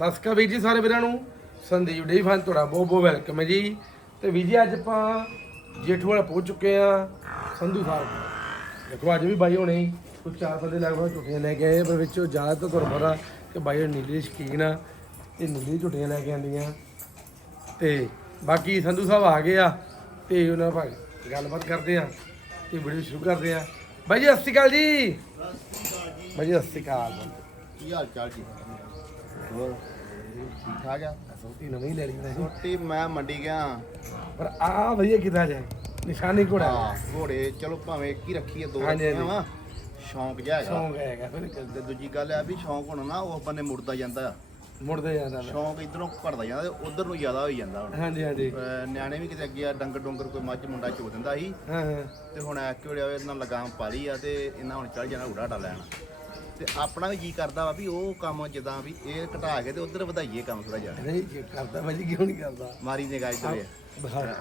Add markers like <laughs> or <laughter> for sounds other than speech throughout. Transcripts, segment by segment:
ਸਤਿ ਸ਼੍ਰੀ ਅਕਾਲ ਵੀਰ ਜੀ ਸਾਰੇ ਵੀਰਾਂ ਨੂੰ। ਸੰਦੀਪ ਡੇ ਫਨ ਤੁਹਾਡਾ ਬਹੁਤ ਬਹੁਤ ਵੈਲਕਮ ਹੈ ਜੀ। ਤੇ ਵੀਰ ਜੀ ਅੱਜ ਆਪਾਂ ਜੇਠੂ ਵਾਲਾ ਪਹੁੰਚ ਚੁੱਕੇ ਆ ਸੰਧੂ ਸਾਹਿਬ ਦੇਖੋ ਅੱਜ ਵੀ ਬਾਈ ਹੋਣੇ ਕੁਝ ਚਾਰ ਬੰਦੇ ਲਗਭਗ ਝੁੱਟੀਆਂ ਲੈ ਕੇ ਆਏ ਪਰ ਵਿੱਚੋਂ ਜ਼ਿਆਦਾ ਤਾਂ ਤੁਹਾਨੂੰ ਪਤਾ ਕਿ ਬਾਈ ਨੀਲੀ ਦੇ ਸ਼ੌਕੀਨ ਆ ਤੇ ਨੀਲੀ ਝੁੱਟੀਆਂ ਲੈ ਕੇ ਆਂਦੀਆਂ ਤੇ ਬਾਕੀ ਸੰਧੂ ਸਾਹਿਬ ਆ ਗਏ ਆ ਤੇ ਉਹਨਾਂ ਨਾਲ ਆਪਾਂ ਗੱਲਬਾਤ ਕਰਦੇ ਆ ਤੇ ਵੀਡੀਓ ਸ਼ੁਰੂ ਕਰਦੇ ਆ। ਬਾਈ ਜੀ। ਸਤਿ ਸ਼੍ਰੀ ਅਕਾਲ ਜੀ। ਬਾਈ ਜੀ ਸਤਿ ਸ਼੍ਰੀ ਅਕਾਲ। ਕੀ ਹਾਲ ਚਾਲ ਜੀ? ਹੋਰ? ਠੀਕ ਠਾਕ ਆ ਸੋਟੀ ਨਵੀਂ ਲੈ ਲਈ ਮੈਂ। ਛੋਟੀ ਮੈਂ ਮੰਡੀ ਗਿਆ। ਪਰ ਆ ਵਧੀਆ ਕੀਤਾ ਜਾਏ ਨਿਸ਼ਾਨੀ ਘੋੜਾ। ਹਾਂ ਘੋੜੇ ਚਲੋ ਭਾਵੇਂ ਇੱਕ ਹੀ ਰੱਖੀਏ ਦੋ ਹਾਂਜੀ, ਰੱਖੀਆਂ ਹਾਂਜੀ। ਵਾ। ਸ਼ੌਂਕ ਜਿਹਾ ਹੈਗਾ। ਸ਼ੌਂਕ ਹੈਗਾ ਫਿਰ ਤੇ ਦੂਜੀ ਗੱਲ ਆ ਵੀ ਸ਼ੌਂਕ ਹੋਣਾ ਨਾ ਉਹ ਬੰਨੇ ਮੁੜਦਾ ਜਾਂਦਾ। ਆ ਮੁੜਦੇ ਜਾਂਦਾ ਵਾ। ਸ਼ੌਂਕ ਇਧਰੋਂ ਘਟਦਾ ਜਾਂਦਾ ਤੇ ਉਧਰ ਨੂੰ ਜ਼ਿਆਦਾ ਹੋਈ ਜਾਂਦਾ ਹੁਣ। ਹਾਂਜੀ ਹਾਂਜੀ। ਅਹ ਨਿਆਣੇ ਵੀ ਕਿਤੇ ਅੱਗੇ ਆ ਡੰਗਰ ਡੁੰਗਰ ਕੋਈ ਮੱਝ ਮੁੰਡਾ ਚੋ ਦਿੰਦਾ ਸੀ। ਹਾਂ ਹਾਂ। ਤੇ ਹੁਣ ਐ ਇਹਨਾਂ ਲਗਾਮ ਪਾ ਲਈ ਆ ਤੇ ਇਹਨਾਂ ਹੁਣ ਚੱਲ ਜਾਣਾ ਉਡਾ ਡਾ ਲੈਣ। ਤੇ ਆਪਣਾ ਵੀ ਜੀ ਕਰਦਾ ਵਾ ਵੀ ਉਹ ਕੰਮ ਜਿੱਦਾਂ ਵੀ ਇਹ ਘਟਾ ਕੇ ਤੇ ਉਧਰ ਵਧਾਈਏ ਕੰਮ ਥੋੜਾ ਜਿਹਾ। ਨਹੀਂ ਕੀ ਕਰਦਾ ਭਾਜੀ ਕਿਉਂ ਨਹੀਂ ਕਰਦਾ? ਮਾਰੀ ਨਿਗਾਹ ਇੱਧਰ ਬਾਹਰ ਆ।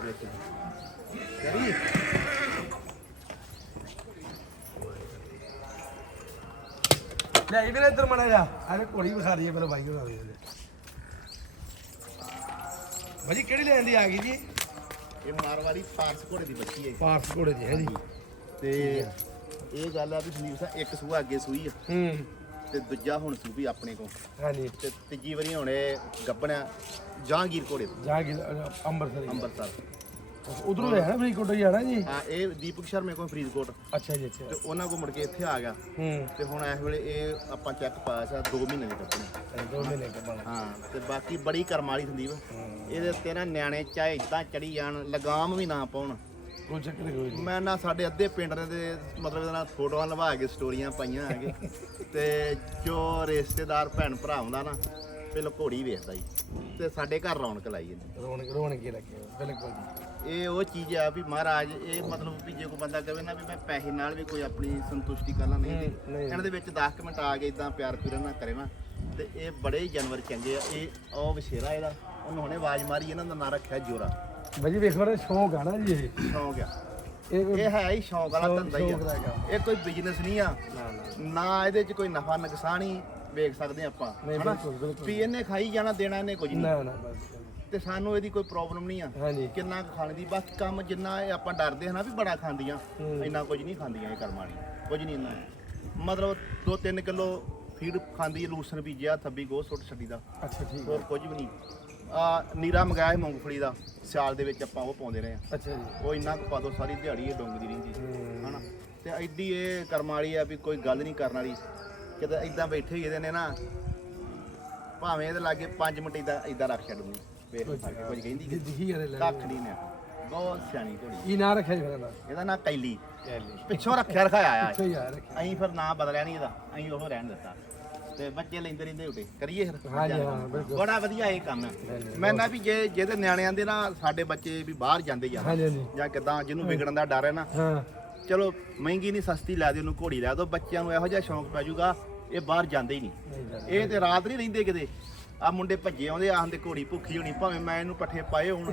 ਕਰੀ ਲੈ ਇਹ ਵੀ ਇੱਧਰ ਮੜਾ ਜਾ ਆਰੇ ਘੋੜੀ ਵਿਖਾ ਦਈਏ ਪਹਿਲਾਂ ਬਾਈ ਨੂੰ ਦਿਖਾ ਦਈਏ ਭਾਜੀ ਕਿਹੜੀ ਲੈਣ ਦੀ ਆ ਗਈ ਜੀ? ਇਹ ਮਾਰਵਾੜੀ ਪਾਰਸ ਘੋੜੇ ਦੀ ਬੱਚੀ ਹੈ। ਪਾਰਸ ਘੋੜੇ ਦੀ ਹੈ ਜੀ। ਤੇ ਇਹ ਗੱਲ ਆ ਵੀ ਸੰਦੀਪ ਸਾਹਿਬ ਇੱਕ ਸੂਆ ਅੱਗੇ ਸੂਈ ਆ। ਹੂੰ। ਤੇ ਦੂਜਾ ਹੁਣ ਸੂਬੀ ਆਪਣੇ ਕੋਲ। ਹਾਂਜੀ। ਤੇ ਤੀਜੀ ਵਾਰੀ ਹੁਣ ਇਹ ਗੱਬਣਿਆ ਜਹਾਂਗੀਰ ਤੋਂ, ਜਾ ਕੇ ਅੰਮ੍ਰਿਤਸਰ। ਅੰਮ੍ਰਿਤਸਰ। ਉਧਰੋਂ ਹੈ ਨਾ ਫਰੀ ਕੋਟੋ ਜਾਣਾ ਜੀ? ਹਾਂ ਇਹ ਦੀਪਕ ਸ਼ਰਮੇ ਕੋਲ ਫਰੀਦਕੋਟ। ਅੱਛਾ ਜੀ ਅੱਛਾ। ਤੇ ਉਹਨਾਂ ਕੋਲ ਮੁੜ ਕੇ ਇੱਥੇ ਆ ਗਿਆ। ਹੂੰ। ਤੇ ਹੁਣ ਇਸ ਵੇਲੇ ਇਹ ਆਪਾਂ ਚੈੱਕ ਪਾਇਆ ਸੀ 2 ਮਹੀਨੇ ਦੇ ਕੱਪੜੇ ਇਹ ਦੋ ਮਹੀਨੇ ਕੱਪੜਾ ਹਾਂ ਤੇ ਬਾਕੀ ਬੜੀ ਕਰਮ ਵਾਲੀ ਸੰਦੀਪ ਇਹਦੇ ਉੱਤੇ ਨਾ ਨਿਆਣੇ ਚਾਹੇ ਇਦਾਂ ਚੜੀ ਜਾਣ ਲਗਾਮ ਵੀ ਨਾ ਪਾਉਣ। ਕੋਈ ਚੱਕਰ ਨਹੀਂ ਕੋਈ ਮੈਂ ਨਾ ਸਾਡੇ ਅੱਧੇ ਪਿੰਡ ਦੇ ਮਤਲਬ ਇਹਦੇ ਨਾਲ ਫੋਟੋਆਂ ਲਵਾ ਕੇ ਸਟੋਰੀਆਂ ਪਾਈਆਂ ਹੈਗੇ <laughs> ਤੇ ਜੋ ਰਿਸ਼ਤੇਦਾਰ ਭੈਣ ਭਰਾ ਹੁੰਦਾ ਨਾ ਪਹਿਲਾਂ ਘੋੜੀ ਵੇਖਦਾ ਜੀ। ਤੇ ਸਾਡੇ ਘਰ ਰੌਣਕ ਲਾਈ ਜਾਂਦੀ ਰੋਣ ਰੋਣ ਕੇ ਲੱਗੇ ਬਿਲਕੁਲ ਜੀ। ਇਹ ਉਹ ਚੀਜ਼ ਆ ਵੀ ਮਹਾਰਾਜ ਇਹ ਮਤਲਬ ਵੀ ਜੇ ਕੋਈ ਬੰਦਾ ਕਹੇ ਨਾ ਵੀ ਮੈਂ ਪੈਸੇ ਨਾਲ ਵੀ ਕੋਈ ਆਪਣੀ ਸੰਤੁਸ਼ਟੀ ਕਰਨਾ ਨਹੀਂ ਹੂੰ, ਤੇ। ਇਹਨਾਂ ਦੇ ਵਿੱਚ 10 ਕੁ ਮਿੰਟ ਆ ਕੇ ਇਦਾਂ ਪਿਆਰ ਪਿਆਰ ਨਾ ਕਰੇ ਨਾ ਤੇ ਇਹ ਬੜੇ ਹੀ ਜਾਨਵਰ ਚੰਗੇ ਆ। ਇਹ ਉਹ ਵਿਸ਼ੇਰਾ ਇਹਦਾ ਉਹਨੂੰ ਹੁਣੇ ਆਵਾਜ਼ ਮਾਰੀ ਇਹਨਾਂ ਦਾ ਨਾਂ ਰੱਖਿਆ ਜੋਰਾ। ਭਾਜੀ ਵੇਖੋ ਨਾ ਸ਼ੌਂਕ ਆ ਨਾ ਜੀ ਇਹ। ਸ਼ੌਂਕ ਆ। ਇਹ ਕੋਈ ਇਹ ਹੈ ਹੀ ਸ਼ੌਂਕ ਵਾਲਾ ਧੰਦਾ ਹੀ ਸ਼ੌਂਕ ਦਾ ਆ ਹੈਗਾ। ਇਹ ਕੋਈ ਬਿਜ਼ਨਸ ਨਹੀਂ ਆ। ਨਾ ਨਾ। ਨਾ ਇਹਦੇ 'ਚ ਕੋਈ ਨਫਾ ਨੁਕਸਾਨ ਹੀ ਵੇਖ ਸਕਦੇ ਆਪਾਂ ਨਹੀਂ, ਹਨਾ? ਬਿਲਕੁਲ, ਬਿਲਕੁਲ। ਵੀ ਇਹਨੇ ਖਾਈ ਜਾਣਾ ਦੇਣਾ ਇਹਨੇ ਕੁਝ ਨਹੀਂ। ਨਾ ਨਾ ਬਸ ਤੇ ਸਾਨੂੰ ਇਹਦੀ ਕੋਈ ਪ੍ਰੋਬਲਮ ਨਹੀਂ ਆ। ਹਾਂਜੀ। ਕਿੰਨਾ ਕੁ ਖਾਣ ਦੀ ਬਾਕੀ ਕੰਮ ਜਿੰਨਾ ਇਹ ਆਪਾਂ ਡਰਦੇ ਹਾਂ ਨਾ ਵੀ ਬੜਾ ਖਾਂਦੀਆਂ ਹੂੰ। ਇੰਨਾ ਕੁਝ ਨਹੀਂ ਖਾਂਦੀਆਂ ਇਹ ਕਰਮਾਣੀ ਕੁਝ ਨਹੀਂ ਇੰਨਾ। ਮਤਲਬ 2-3 ਕਿਲੋ ਫੀਡ ਖਾਂਦੀ ਹੈ ਲੂਸਨ ਬੀਜਿਆ ਥੱਬੀ ਗੋਹ ਸੁੱਟ ਛੱਡੀ ਦਾ ਅੱਛਾ ਠੀਕ ਹੋਰ ਕੁਝ ਵੀ ਨਹੀਂ। ਨੀਰਾ ਮੰਗਾਇਆ ਸੀ ਮੂੰਗਫਲੀ ਦਾ ਸਿਆਲ ਦੇ ਵਿੱਚ ਆਪਾਂ ਉਹ ਪਾਉਂਦੇ ਰਹੇ ਆ। ਅੱਛਾ ਜੀ। ਉਹ ਇੰਨਾ ਕੁ ਪਾ ਦੋ ਸਾਰੀ ਦਿਹਾੜੀ ਇਹ ਡੁੰਗਦੀ ਰਹਿੰਦੀ। ਹਨਾ। ਤੇ ਐਡੀ ਇਹ ਕਰਮ ਵਾਲੀ ਆ ਵੀ ਕੋਈ ਗੱਲ ਨਹੀਂ ਕਰਨ ਵਾਲੀ। ਕਿਤੇ ਐਦਾਂ ਬੈਠੇ ਹੀ ਇਹਦੇ ਨੇ ਨਾ ਭਾਵੇਂ ਇਹਦੇ ਲਾਗੇ 5 ਮਿੰਟ ਇਦਾਂ ਇਦਾਂ ਰੱਖ ਛੱਡੂਗੀ ਵੇਖ ਕੁਝ ਕਹਿੰਦੀ ਜੀ ਦਿਖੀ ਯਾਰ ਲੈ ਕੱਖ ਨਹੀਂ ਨੇ ਬਹੁਤ ਸਿਆਣੀ ਘੋੜੀ ਕੀ ਨਾਂ ਰੱਖਿਆ ਜੀ ਫਿਰ ਇਹਦਾ? ਇਹਦਾ ਨਾਂ ਕੈਲੀ। ਕੈਲੀ। ਪਿੱਛੋਂ ਰੱਖਿਆ ਰਖਾਇਆ ਆ। ਅੱਛਾ ਯਾਰ ਰੱਖਿਆ। ਅਸੀਂ ਫਿਰ ਨਾਂ ਬਦਲਿਆ ਨਹੀਂ ਇਹਦਾ। ਅਸੀਂ ਉਹ ਰਹਿਣ ਦਿੱਤਾ। ਤੇ ਬੱਚੇ ਲੈਂਦੇ ਰਹਿੰਦੇ ਉਟੇ ਕਰੀਏ ਫਿਰ। ਹਾਂਜੀ, ਹਾਂ, ਬਿਲਕੁਲ। ਬੜਾ ਵਧੀਆ ਇਹ ਕੰਮ ਹੈ। ਮੈਂ ਨਾ ਵੀ ਜੇ ਜਿਹਦੇ ਨਿਆਣਿਆਂ ਦੇ ਨਾ ਸਾਡੇ ਬੱਚੇ ਵੀ ਬਾਹਰ ਜਾਂਦੇ ਜਾਂ ਹਾਂਜੀ ਹਾਂਜੀ। ਜਾਂ ਕਿਦਾਂ ਜਿਹਨੂੰ ਵਿਗੜਨ ਦਾ ਡਰ ਹੈ ਨਾ ਹਾਂ। ਚਲੋ ਮਹਿੰਗੀ ਨਹੀਂ ਸਸਤੀ ਲੈ ਦੇ ਉਹਨੂੰ ਘੋੜੀ ਲੈ ਦੋ ਬੱਚਿਆਂ ਨੂੰ ਇਹੋ ਜਿਹਾ ਸ਼ੌਂਕ ਪੈ ਜਾਊਗਾ ਇਹ ਬਾਹਰ ਜਾਂਦੇ ਹੀ ਨਹੀਂ। ਇਹ ਤੇ ਰਾਤ ਨਹੀਂ ਰਹਿੰਦੇ ਕਿਤੇ। ਆ ਮੁੰਡੇ ਭੱਜੇ ਆਉਂਦੇ ਆਹੰਦੇ ਘੋੜੀ ਭੁੱਖੀ ਹੋਣੀ ਭਾਵੇਂ ਮੈਂ ਇਹਨੂੰ ਪੱਠੇ ਪਾਏ ਹੋਣ।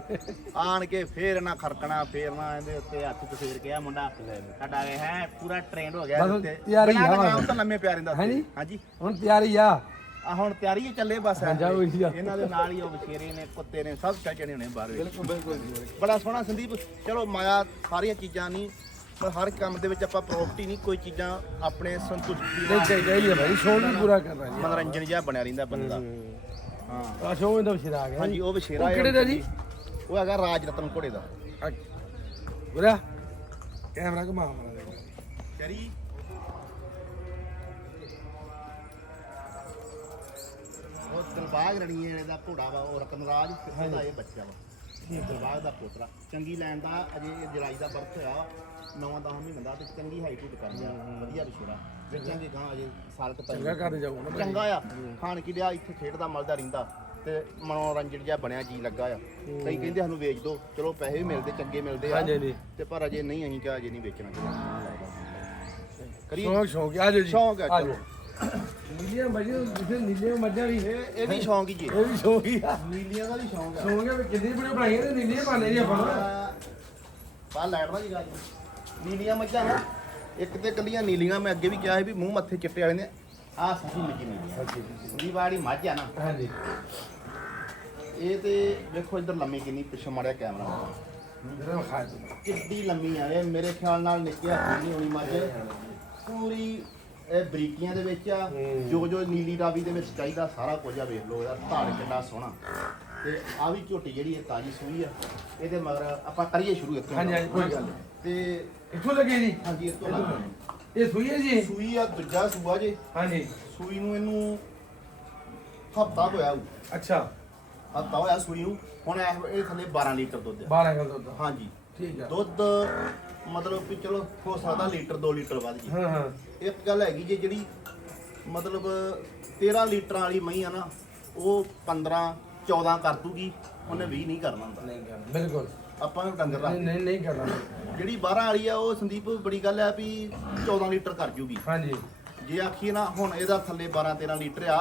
ਆਣ ਕੇ ਫੇਰ ਨਾ ਖਰਕਣਾ ਫੇਰਨਾ ਇਹਦੇ ਉੱਤੇ ਹੱਥ ਤੇ ਫੇਰ ਕੇ ਆ ਮੁੰਡਾ ਸਾਡਾ ਇਹ ਹੈ ਪੂਰਾ ਟ੍ਰੈਂਡ ਹੋ ਗਿਆ ਬਸ ਇਹਦੇ ਉੱਤੇ। ਤਿਆਰੀ ਆ ਲਗਾਮ ਤਾਂ ਲੰਮੇ ਪਿਆ ਰਹਿੰਦਾ ਉੱਤੇ। ਹਾਂਜੀ? ਹਾਂਜੀ। ਹੁਣ ਤਿਆਰੀ ਆ। ਆ ਹੁਣ ਤਿਆਰੀ ਚੱਲੇ ਬਸ। ਇਹਨਾਂ ਦੇ ਨਾਲ ਹੀ ਉਹ ਬਸ਼ੇਰੇ ਨੇ ਕੁੱਤੇ ਨੇ ਸਭ ਚੱਲ ਜਣੇ ਹੋਣੇ ਬਾਹਰ ਬਿਲਕੁਲ ਬਿਲਕੁਲ ਬੜਾ ਸੋਹਣਾ ਸੰਦੀਪ। ਚਲੋ ਮਾਇਆ ਸਾਰੀਆਂ ਚੀਜ਼ਾਂ ਨਹੀਂ ਪਰ ਹਰ ਕੰਮ ਦੇ ਵਿੱਚ ਆਪਾਂ ਪ੍ਰੋਪਰਟੀ ਨਹੀਂ ਕੋਈ ਚੀਜ਼ਾਂ ਆਪਣੇ ਸੰਤੁਸ਼ਟੀ ਨਹੀਂ ਚਾਹੀਦਾ ਹੀ ਭਾਈ ਵੀ ਪੂਰਾ ਕਰਨਾ ਮਨੋਰੰਜਨ ਜਿਹਾ ਬਣਿਆ ਰਹਿੰਦਾ ਬੰਦੇ। ਦਾ ਹਾਂ। ਆ ਸ਼ੌਂਕ ਦਾ ਬਸ਼ੀਰ ਆ ਗਿਆ ਹਾਂਜੀ ਉਹ ਬਸ਼ੇਰਾ ਉਹ ਹੈ ਕਿਹੜੇ ਦਾ ਜੀ? ਉਹ ਹੈਗਾ ਰਾਜ ਰਤਨ ਘੋੜੇ ਦਾ। ਬੁਰਾ ਕੈਮਰਾ ਘੁਮਾ ਮਾਰਾ ਕਰੀ। ਉਹ ਦਿਲਬਾਗ ਰਣੀਏ ਦਾ ਘੋੜਾ ਵਾ ਉਹ ਰਤਨਰਾਜ ਉਹਦਾ ਇਹ ਬੱਚਾ ਵਾ। ਦਿਲਬਾਗ ਦਾ ਪੋਤਰਾ। ਚੰਗੀ ਲੈਣ ਦਾ ਅਜੇ ਜੁਲਾਈ ਦਾ ਬਰਥ ਹੋਇਆ 9-10 ਮਹੀਨੇ ਦਾ ਤੇ ਚੰਗੀ ਹਾਈਟ ਉੱਡ ਕਰ ਲਿਆ ਵਧੀਆ ਬਸ਼ੇਰਾ ਵੇਚਾਂਗੇ ਗਾਂ ਅਜੇ ਸਾਲ ਕੁ ਚੰਗਾ ਕਰਦੇ ਜਾਊਗਾ ਨਾ। ਚੰਗਾ ਆ। ਖਾਣ ਕੀ ਲਿਆ ਇੱਥੇ ਖੇਡਦਾ ਮਲਦਾ ਰਹਿੰਦਾ। ਤੇ ਮਨੋਰੰਜਨ ਜਿਹਾ ਬਣਿਆ ਜੀ ਲੱਗਾ ਆ। ਕਈ ਕਹਿੰਦੇ ਸਾਨੂੰ ਵੇਚ ਦਿਓ ਚਲੋ ਪੈਸੇ ਵੀ ਮਿਲਦੇ ਚੰਗੇ ਮਿਲਦੇ ਆ। ਤੇ ਪਰ ਅਜੇ ਨਹੀਂ ਅਸੀਂ ਕਿਹਾ ਅਜੇ ਨਹੀਂ ਵੇਚਣਾ। ਕਰੀਏ। ਸ਼ੌਂਕ ਸ਼ੌਂਕ ਆ ਜਾਓ ਜੀ। ਸ਼ੌਂਕ ਆ, ਆ ਚਲੋ। ਨੀਲੀਆਂ ਮੱਝਾਂ ਜਿੱਥੇ ਨੀਲੀਆਂ ਮੱਝਾਂ ਵੀ ਇਹ ਇਹ ਵੀ ਸ਼ੌਂਕ ਹੀ ਜੀ। ਇਹ ਵੀ ਸ਼ੌਂਕ ਹੀ ਆ। ਨੀਲੀਆਂ ਦਾ ਵੀ ਸ਼ੌਂਕ ਸ਼ੌਂਕ ਹੈ ਵੀ ਕਿੰਨੀ ਵੀਡੀਓ ਬਣਾਈਆਂ ਤੇ ਨੀਲੀਆਂ ਪਾਣੇ ਜੀ ਆਪਾਂ। ਬਾਹਰ ਲੈਟ ਦਾ ਜੀ ਗੱਲ ਨੀਲੀਆਂ ਮੱਝਾਂ ਨਾ ਇੱਕ ਤੇ ਕੱਲੀਆਂ ਨੀਲੀਆਂ ਮੈਂ ਅੱਗੇ ਵੀ ਕਿਹਾ ਸੀ ਵੀ ਮੂੰਹ ਮੱਥੇ ਚਿੱਟੇ ਵਾਲੇ ਨੇ ਆ ਸੱਚੀ ਨਿੱਕੀ ਨਿੱਕੀ ਆ। ਅੱਛਾ ਦੀ ਵਾੜੀ ਮੱਝ ਆ ਨਾ। ਹਾਂਜੀ। ਇਹ ਤੇ ਵੇਖੋ ਇੱਧਰ ਲੰਮੀ ਕਿੰਨੀ ਪਿੱਛੇ ਮਾਰਿਆ ਕੈਮਰਾ। ਕਿੱਡੀ ਲੰਮੀ ਆ ਇਹ ਮੇਰੇ ਖਿਆਲ ਨਾਲ ਨਿੱਕੀ ਹੱਥ ਨਹੀਂ ਹੋਣੀ ਮੱਝ। ਪੂਰੀ ਇਹ ਬਰੀਕੀਆਂ ਦੇ ਵਿੱਚ ਆ। ਜੋ ਜੋ ਨੀਲੀ ਰਾਵੀ ਦੇ ਵਿੱਚ ਚਾਹੀਦਾ ਸਾਰਾ ਕੁਝ ਆ ਵੇਖ ਲਓ ਇਹਦਾ ਧਾਰ ਕਿੰਨਾ ਸੋਹਣਾ। ਤੇ ਆ ਵੀ ਝੋਟੀ ਜਿਹੜੀ ਇਹ ਤਾਜੀ ਸੂਈ ਆ ਇਹਦੇ ਮਗਰ ਆਪਾਂ ਕਰੀਏ ਸ਼ੁਰੂ ਇੱਥੋਂ ਹਾਂਜੀ, ਹਾਂਜੀ, ਕੋਈ ਗੱਲ। ਤੇ ਇੱਥੋਂ ਲੱਗੇ ਜੀ? ਹਾਂਜੀ ਇੱਥੋਂ ਲੱਗ। ਇਹ ਸੂਈ ਹੈ ਜੀ? ਸੂਈ ਆ ਦੂਜਾ ਸੂਆ ਜੇ। ਹਾਂਜੀ। ਸੂਈ ਨੂੰ ਇਹਨੂੰ ਹਫਤਾ ਹੋਇਆ ਹੋਊ। ਅੱਛਾ। ਹਫਤਾ ਹੋਇਆ ਸੂਈ ਨੂੰ। ਹੁਣ ਇਹ ਇਹ ਥੱਲੇ 12 ਲੀਟਰ ਦੁੱਧ ਆ। 12 ਕਿਲੋ ਦੁੱਧ ਹਾਂਜੀ। ਠੀਕ ਆ। ਦੁੱਧ ਮਤਲਬ ਵੀ ਚਲੋ ਹੋ ਸਕਦਾ ਲੀਟਰ 2 ਲੀਟਰ ਵੱਧ ਜੀ। ਹਾਂ ਹਾਂ। ਇੱਕ ਗੱਲ ਹੈਗੀ ਜੇ ਜਿਹੜੀ ਮਤਲਬ 13 ਲੀਟਰਾਂ ਵਾਲੀ ਮਹੀਂ ਆ ਨਾ ਉਹ 15 14 ਕਰ ਦੂਗੀ। ਉਹਨੇ 20 ਨਹੀਂ ਕਰਨਾ ਹੁੰਦਾ। ਨਹੀਂ ਕਰਨਾ। ਬਿਲਕੁਲ। ਆਪਾਂ ਨੂੰ ਡੰਗਰ ਨਹੀਂ ਰੱਖ ਨਹੀਂ ਨਹੀਂ ਕਰਨਾ। ਜਿਹੜੀ 12 ਵਾਲੀ ਆ ਉਹ ਸੰਦੀਪ ਬੜੀ ਗੱਲ ਆ ਵੀ 14 ਲੀਟਰ ਕਰ ਜੂਗੀ। ਹਾਂਜੀ। ਜੇ ਆਖੀਏ ਨਾ ਹੁਣ ਇਹਦਾ ਥੱਲੇ 12 13 ਲੀਟਰ ਆ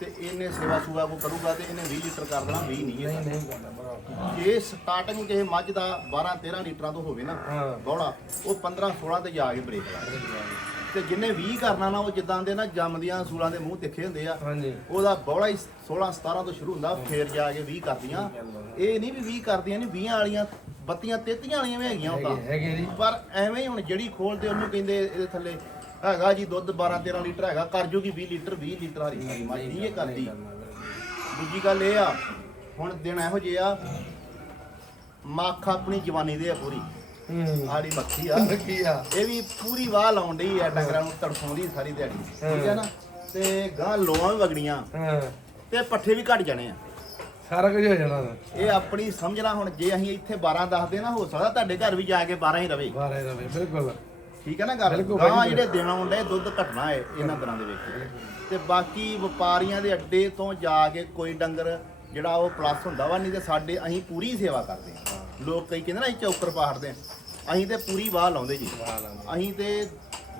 ਤੇ ਇਹਨੇ ਸੇਵਾ ਸੂਆ ਕੋ ਕਰੂਗਾ ਤੇ ਇਹਨੇ 20 ਲੀਟਰ ਕਰ ਦੇਣਾ 20 ਨਹੀਂ ਨਹੀਂ ਨਹੀਂ ਕਰਨਾ ਬਰਾਬਰ। ਜੇ ਸਟਾਰਟਿੰਗ ਕਿਸੇ ਮੱਝ ਦਾ 12 13 ਲੀਟਰਾਂ ਤੋਂ ਹੋਵੇ ਨਾ ਹਾਂ। ਬੌੜਾ ਉਹ 15 16 ਤੇ ਜਾ ਕੇ ਬ੍ਰੇਕ ਲਾ ਤੇ ਜਿੰਨੇ 20 ਕਰਨਾ ਨਾ ਉਹ ਜਿੱਦਾਂ ਦੇ ਨਾ ਜੰਮਦੀਆਂ ਸੂਲਾਂ ਦੇ ਮੂੰਹ ਤਿੱਖੇ ਹੁੰਦੇ ਆ ਹਾਂਜੀ। ਉਹਦਾ ਬੌੜਾ ਹੀ 16 17 ਤੋਂ ਸ਼ੁਰੂ ਹੁੰਦਾ ਫੇਰ ਜਾ ਕੇ 20 ਕਰਦੀਆਂ। ਇਹ ਨਹੀਂ ਵੀ 20 ਕਰਦੀਆਂ ਨਹੀਂ 20 ਵਾਲੀਆਂ ਬੱਤੀਆਂ 33 ਵਾਲੀਆਂ ਵੀ ਹੈਗੀਆਂ ਉਹ ਤਾਂ। ਪਰ ਐਵੇਂ ਹੀ ਹੁਣ ਜਿਹੜੀ ਖੋਲਦੇ ਉਹਨੂੰ ਕਹਿੰਦੇ ਇਹਦੇ ਥੱਲੇ ਹੈਗਾ ਜੀ ਦੁੱਧ 12 13 ਲੀਟਰ ਹੈਗਾ ਕਰ ਜੂਗੀ 20 ਲੀਟਰ 20 ਲੀਟਰ ਵਾਲੀ ਮੱਝ ਨਹੀਂ ਇਹ ਕਰਦੀ। ਦੂਜੀ ਗੱਲ ਇਹ ਆ ਹੁਣ ਦਿਨ ਇਹੋ ਜਿਹੇ ਮੱਖ ਆਪਣੀ ਜਵਾਨੀ ਦੇ ਆ ਪੂਰੀ। ਆੜੀ ਮੱਖੀ ਆ ਕੀ ਆ। ਇਹ ਵੀ ਪੂਰੀ ਵਾਹ ਲਾਉਣ ਡਈ ਆ ਡੰਗਰਾਂ ਨੂੰ ਤੜਫਾਉਂਦੀ ਸਾਰੀ ਦਿਹਾੜੀ। ਠੀਕ ਹੈ ਨਾ? ਤੇ ਗਾਂ ਲੋਆਂ ਵੀ ਵਗਣੀਆਂ ਹਾਂ। ਤੇ ਪੱਠੇ ਵੀ ਘਟ ਜਾਣੇ ਆ। ਸਾਰਾ ਕੁਝ ਹੋ ਜਾਣਾ। ਇਹ ਆਪਣੀ ਸਮਝਣਾ ਹੁਣ ਜੇ ਅਸੀਂ ਇੱਥੇ 12 ਦੱਸਦੇ ਨਾ ਹੋ ਸਕਦਾ ਤੁਹਾਡੇ ਘਰ ਵੀ ਜਾ ਕੇ 12 ਹੀ ਰਵੇ। ਬਾਰੇ ਦਾ ਵੀ ਬਿਲਕੁਲ। ਠੀਕ ਹੈ ਨਾ ਗੱਲ? ਗਾਂ। ਜਿਹੜੇ ਦਿਨ ਆਉਂਦੇ ਦੁੱਧ ਘਟਣਾ ਹੈ ਇਹਨਾਂ ਦਿਨਾਂ ਦੇ ਵਿੱਚ। ਤੇ ਬਾਕੀ ਵਪਾਰੀਆਂ ਦੇ ਅੱਡੇ ਤੋਂ ਜਾ ਕੇ ਕੋਈ ਡੰਗਰ ਜਿਹੜਾ ਉਹ ਪਲੱਸ ਹੁੰਦਾ ਵਾ ਨਹੀਂ ਤੇ ਸਾਡੇ ਅਸੀਂ ਪੂਰੀ ਸੇਵਾ ਕਰਦੇ ਹਾਂ ਲੋਕ ਕਈ ਕਹਿੰਦੇ ਨਾ ਅਸੀਂ ਚੌਕਰ ਪਾੜਦੇ ਹਾਂ। ਅਸੀਂ ਤੇ ਪੂਰੀ ਵਾਹ ਲਾਉਂਦੇ ਜੀ। ਅਸੀਂ ਤੇ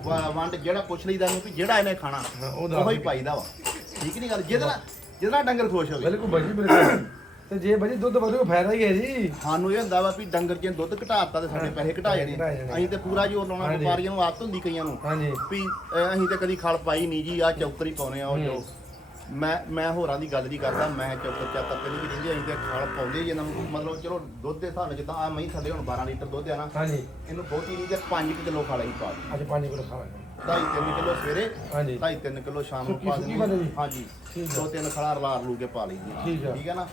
ਵ- ਵੰਡ ਜਿਹੜਾ ਪੁੱਛ ਲਈਦਾ ਨੂੰ ਵੀ ਜਿਹੜਾ ਇਹਨੇ ਖਾਣਾ ਹਾਂ, ਉਹ ਦੱਸ ਉਹ ਹੀ। ਪਾਈਦਾ ਵਾ। ਠੀਕ ਨਹੀਂ ਗੱਲ? ਜਿਹਦੇ ਨਾਲ ਜਿਹਦੇ ਨਾਲ ਡੰਗਰ ਖੁਸ਼ ਹੋਵੇ। ਬਿਲਕੁਲ ਬਾਜੀ ਬਿਲਕੁਲ। ਤੇ ਜੇ ਬਾਜੀ ਦੁੱਧ ਵਧੂ ਫਾਇਦਾ ਹੀ ਹੈ ਜੀ। ਸਾਨੂੰ ਇਹ ਹੁੰਦਾ ਵਾ ਵੀ ਡੰਗਰ ਜੇ ਦੁੱਧ ਘਟਾਤਾ ਤੇ ਸਾਡੇ ਪੈਸੇ ਘਟਾ ਜਾਣੇ ਘਟਾ ਜਾਣੇ। ਅਸੀਂ ਤੇ ਪੂਰਾ ਜੋਰ ਲਾਉਣਾ ਹਾਂਜੀ। ਵਪਾਰੀਆਂ ਨੂੰ ਆਦਤ ਹੁੰਦੀ ਕਈਆਂ ਨੂੰ ਹਾਂਜੀ। ਵੀ ਅਹ, ਅਸੀਂ ਤੇ ਕਦੀ ਖਲ ਪਾਈ ਨਹੀਂ ਜੀ ਆ ਚੌਕਰ ਪਾਉਨੇ ਆ ਉਹ ਜੋ। ਮੈਂ ਮੈਂ ਹੋਰਾਂ ਦੀ ਗੱਲ ਨਹੀਂ ਕਰਦਾ ਮੈਂ ਚਾਕਰ ਤੇ ਨਹੀਂ ਵੀ ਰਹਿੰਦੇ ਅਸੀਂ ਤੇ ਖਲ ਪਾਉਂਦੇ ਜੀ ਇਹਨਾਂ ਨੂੰ ਮਤਲਬ ਚਲੋ ਦੁੱਧ ਦੇ ਹਿਸਾਬ ਨਾਲ ਜਿੱਦਾਂ ਆ ਮਹੀਂ ਥੱਲੇ ਹੁਣ 12 ਲੀਟਰ ਦੁੱਧ ਆ ਨਾ ਹਾਂਜੀ। ਇਹਨੂੰ ਬਹੁਤੀ ਨਹੀਂ ਤੇ 5 ਕਿਲੋ ਖਾ ਲਈ ਪਾ ਅੱਜ 5 ਕਿਲੋ ਖਾਵਾਂਗੇ 2.5 3 ਕਿਲੋ ਸਵੇਰੇ ਹਾਂਜੀ 2.5 3 ਕਿਲੋ ਸ਼ਾਮ ਨੂੰ ਸੁੱਕੀ- ਪਾ ਸੁੱਕੀ ਦਿੰਦੇ ਵਾਲੀ? ਹਾਂਜੀ ਠੀਕ ਆ। ਦੋ ਤਿੰਨ ਖਲਾ ਰਲਾ ਰੂ ਕੇ ਪਾ ਲਈਦੀ ਠੀਕ ਆ। ਠੀਕ ਹੈ ਨਾ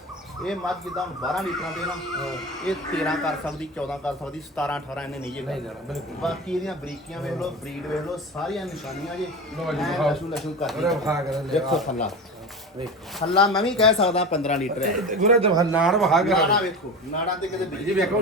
ਇਹ ਮੱਝ ਜਿੱਦਾਂ ਹੁਣ 12 ਲੀਟਰਾਂ ਦੇ ਨਾ। ਇਹ 13 ਕਰ ਸਕਦੀ 14 ਕਰ ਸਕਦੀ 17 18 ਇਹਨੇ ਨਹੀਂ ਜੇ ਨਹੀਂ ਕਰਨਾ। ਜਾਣਾ ਬਿਲਕੁਲ ਬਾਕੀ ਇਹਦੀਆਂ ਬਰੀਕੀਆਂ ਵੇਖ ਲਓ ਬਰੀਡ ਵੇਖ ਲਓ ਸਾਰੀਆਂ ਨਿਸ਼ਾਨੀਆਂ ਜੇ ਲਓ ਜੀ, ਐਂ। ਲਸ਼ੂ ਲਸ਼ੂ ਉਹਦਾ ਕਰ ਲੈ ਦੇਖੋ ਥੱਲਾ ਵੇਖੋ। ਥੱਲਾ ਮੈਂ ਵੀ ਕਹਿ ਸਕਦਾ 15 ਲੀਟਰ ਹੈ। ਗੁਰੇ ਤੇ ਨਾੜ ਵਹਾ ਨਾੜਾ ਕਰ ਵੇਖੋ ਨਾੜਾ ਤੇ ਕਿਤੇ ਜੀ ਵੇਖੋ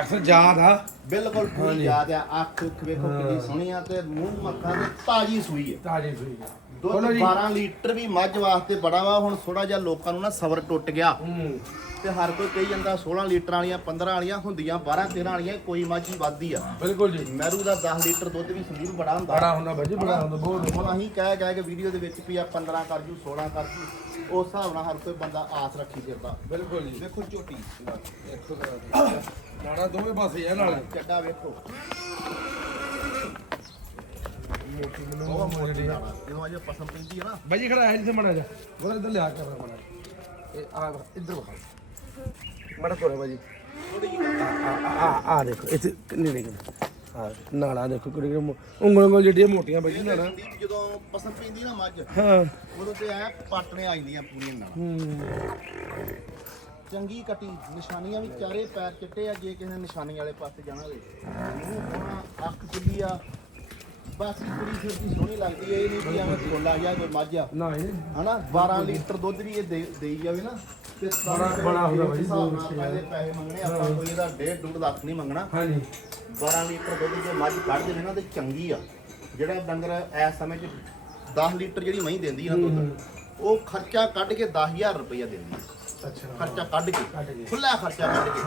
ਅਕਸਰ ਯਾਦ ਆ। ਬਿਲਕੁਲ ਪੂਰੀ। ਯਾਦ ਆ ਅੱਖ ਉੱਖ ਵੇਖੋ ਕਿੰਨੀ ਹਾਂ। ਸੋਹਣੀ ਆ ਤੇ ਮੂੰਹ ਮੱਖਾਂ ਤੇ ਤਾਜੀ ਸੂਈ ਹੈ ਤਾਜੀ ਸੂਈ ਆ। ਦੁੱਧ ਬੋਲੋ ਜੀ। 12 ਲੀਟਰ ਵੀ ਮੱਝ ਵਾਸਤੇ ਬੜਾ ਵਾ ਹੁਣ ਥੋੜਾ ਜਿਹਾ ਲੋਕਾਂ ਨੂੰ ਨਾ ਸਬਰ ਟੁੱਟ ਗਿਆ। ਹੂੰ। ਤੇ ਹਰ ਕੋਈ ਕਹੀ ਜਾਂਦਾ 16 ਲੀਟਰਾਂ ਵਾਲੀਆਂ 15 ਵਾਲੀਆਂ ਹੁੰਦੀਆਂ 12 13 ਵਾਲੀਆਂ ਕੋਈ ਹੀ ਵੱਧਦੀ ਆ। ਬਿਲਕੁਲ ਜੀ। ਮਹਿਰੂ ਦਾ 10 ਲੀਟਰ ਦੁੱਧ ਵੀ ਸੰਦੀਪ ਬੜਾ ਹੁੰਦਾ। ਬੜਾ ਹੁੰਦਾ ਬਾਜੀ ਬੜਾ ਹੁੰਦਾ ਬਹੁਤ ਹੁਣ ਅਸੀਂ ਕਹਿ ਕਹਿ ਕੇ ਵੀਡੀਓ ਦੇ ਵਿੱਚ ਵੀ ਆ 15 ਕਰ ਜੂ 16 ਕਰ ਜੂ ਉਸ ਹਿਸਾਬ ਨਾਲ ਹਰ ਕੋਈ ਬੰਦਾ ਆਸ ਰੱਖੀ ਫਿਰਦਾ। ਬਿਲਕੁਲ ਜੀ। ਝੋਟੀ। ਦੇਖੋ ਤਾਂ ਨਾੜਾ ਦੋਵੇਂ ਪਾਸੇ ਆ ਨਾਲ। ਚੱਡਾ ਵੇਖੋ। ਮੋਟੀ ਮੈਨੂੰ ਮੋਟੀ ਜਦੋਂ ਅਜੇ ਪਸੰਦ ਪੈਂਦੀ ਹੈ ਨਾ। ਬਾਜੀ ਖੜਾ ਹੈ ਜਿੱਥੇ ਮੜਾ ਜਾ ਉਹਦਾ ਇੱਧਰ ਲਿਆ ਕਰ ਮੜਾ ਇਹ ਆ ਇੱਧਰ ਵਿਖਾ। ਮੜਾ ਥੋੜੀ ਜਿਹੀ ਆ ਆ ਆ ਦੇਖੋ ਇੱਥੇ ਕਿੰਨੀ ਨਹੀਂ ਆ ਨਾਲਾ ਦੇਖੋ ਕਿਹੜੀ ਕਿਹੜੀ ਮੋ- ਉਂਗਲ ਉਂਗਲ ਜਿਹੜੀਆਂ ਮੋਟੀਆਂ ਬਾਜੀ ਨਾਲਾ। ਸੰਦੀਪ ਜਦੋਂ ਪਸੰਦ ਪੈਂਦੀ ਨਾ ਮੱਝ ਹਾਂ। ਉਦੋਂ ਤੇ ਐ ਪਾਟਣੇ ਆ ਜਾਂਦੀਆਂ ਪੂਰੀਆਂ ਨਾਲ। ਹੂੰ। ਚੰਗੀ ਕੱਟੀ ਨਿਸ਼ਾਨੀਆਂ ਵੀ ਚਾਰੇ ਪੈਰ ਚਿੱਟੇ ਆ ਜੇ ਕਿਸੇ ਨੇ ਨਿਸ਼ਾਨੀ ਵਾਲੇ ਪਾਸੇ ਜਾਣਾ ਹੋਵੇ। ਮੂੰਹ ਸੋਹਣਾ ਅੱਖ ਖੁੱਲੀ ਆ ਬਾਕੀ ਕੁੜੀ ਫਿਰਦੀ ਸੋਹਣੀ ਲੱਗਦੀ ਹੈ ਇਹ ਨਹੀਂ ਕਿ ਐਵੇਂ ਖੋਲਾ ਗਿਆ ਕੋਈ ਮੱਝ ਆ। ਨਾ ਇਹ ਹਨਾ 12 ਲੀਟਰ ਦੁੱਧ ਵੀ ਇਹ ਦੇ ਦੇਈ ਜਾਵੇ ਨਾ। ਤੇ ਬੜਾ- ਬੜਾ ਹੁੰਦਾ ਦੋ ਨਾਲ ਛੇ ਪੈਸੇ ਪੈਸੇ ਮੰਗਣੇ ਆਪਾਂ ਕੋਈ ਇਹਦਾ 1.5 ਡੂਢ ਲੱਖ ਨਹੀਂ ਮੰਗਣਾ। ਹਾਂਜੀ। 12 ਲੀਟਰ ਦੁੱਧ ਜੇ ਮੱਝ ਕੱਢ ਦੇਵੇ ਨਾ ਤੇ ਚੰਗੀ ਆ। ਜਿਹੜਾ ਡੰਗਰ ਇਸ ਸਮੇਂ 'ਚ 10 ਲੀਟਰ ਜਿਹੜੀ ਮਹੀਂ ਦਿੰਦੀ ਆ ਨਾ ਦੁੱਧ ਉਹ ਖਰਚਾ ਕੱਢ ਕੇ 10000 ਰੁਪਇਆ ਦਿੰਦੀ ਆ। ਖਰਚਾ ਕੱਢ ਕੇ। ਖੁੱਲਾ ਖਰਚਾ ਕੱਢ ਕੇ।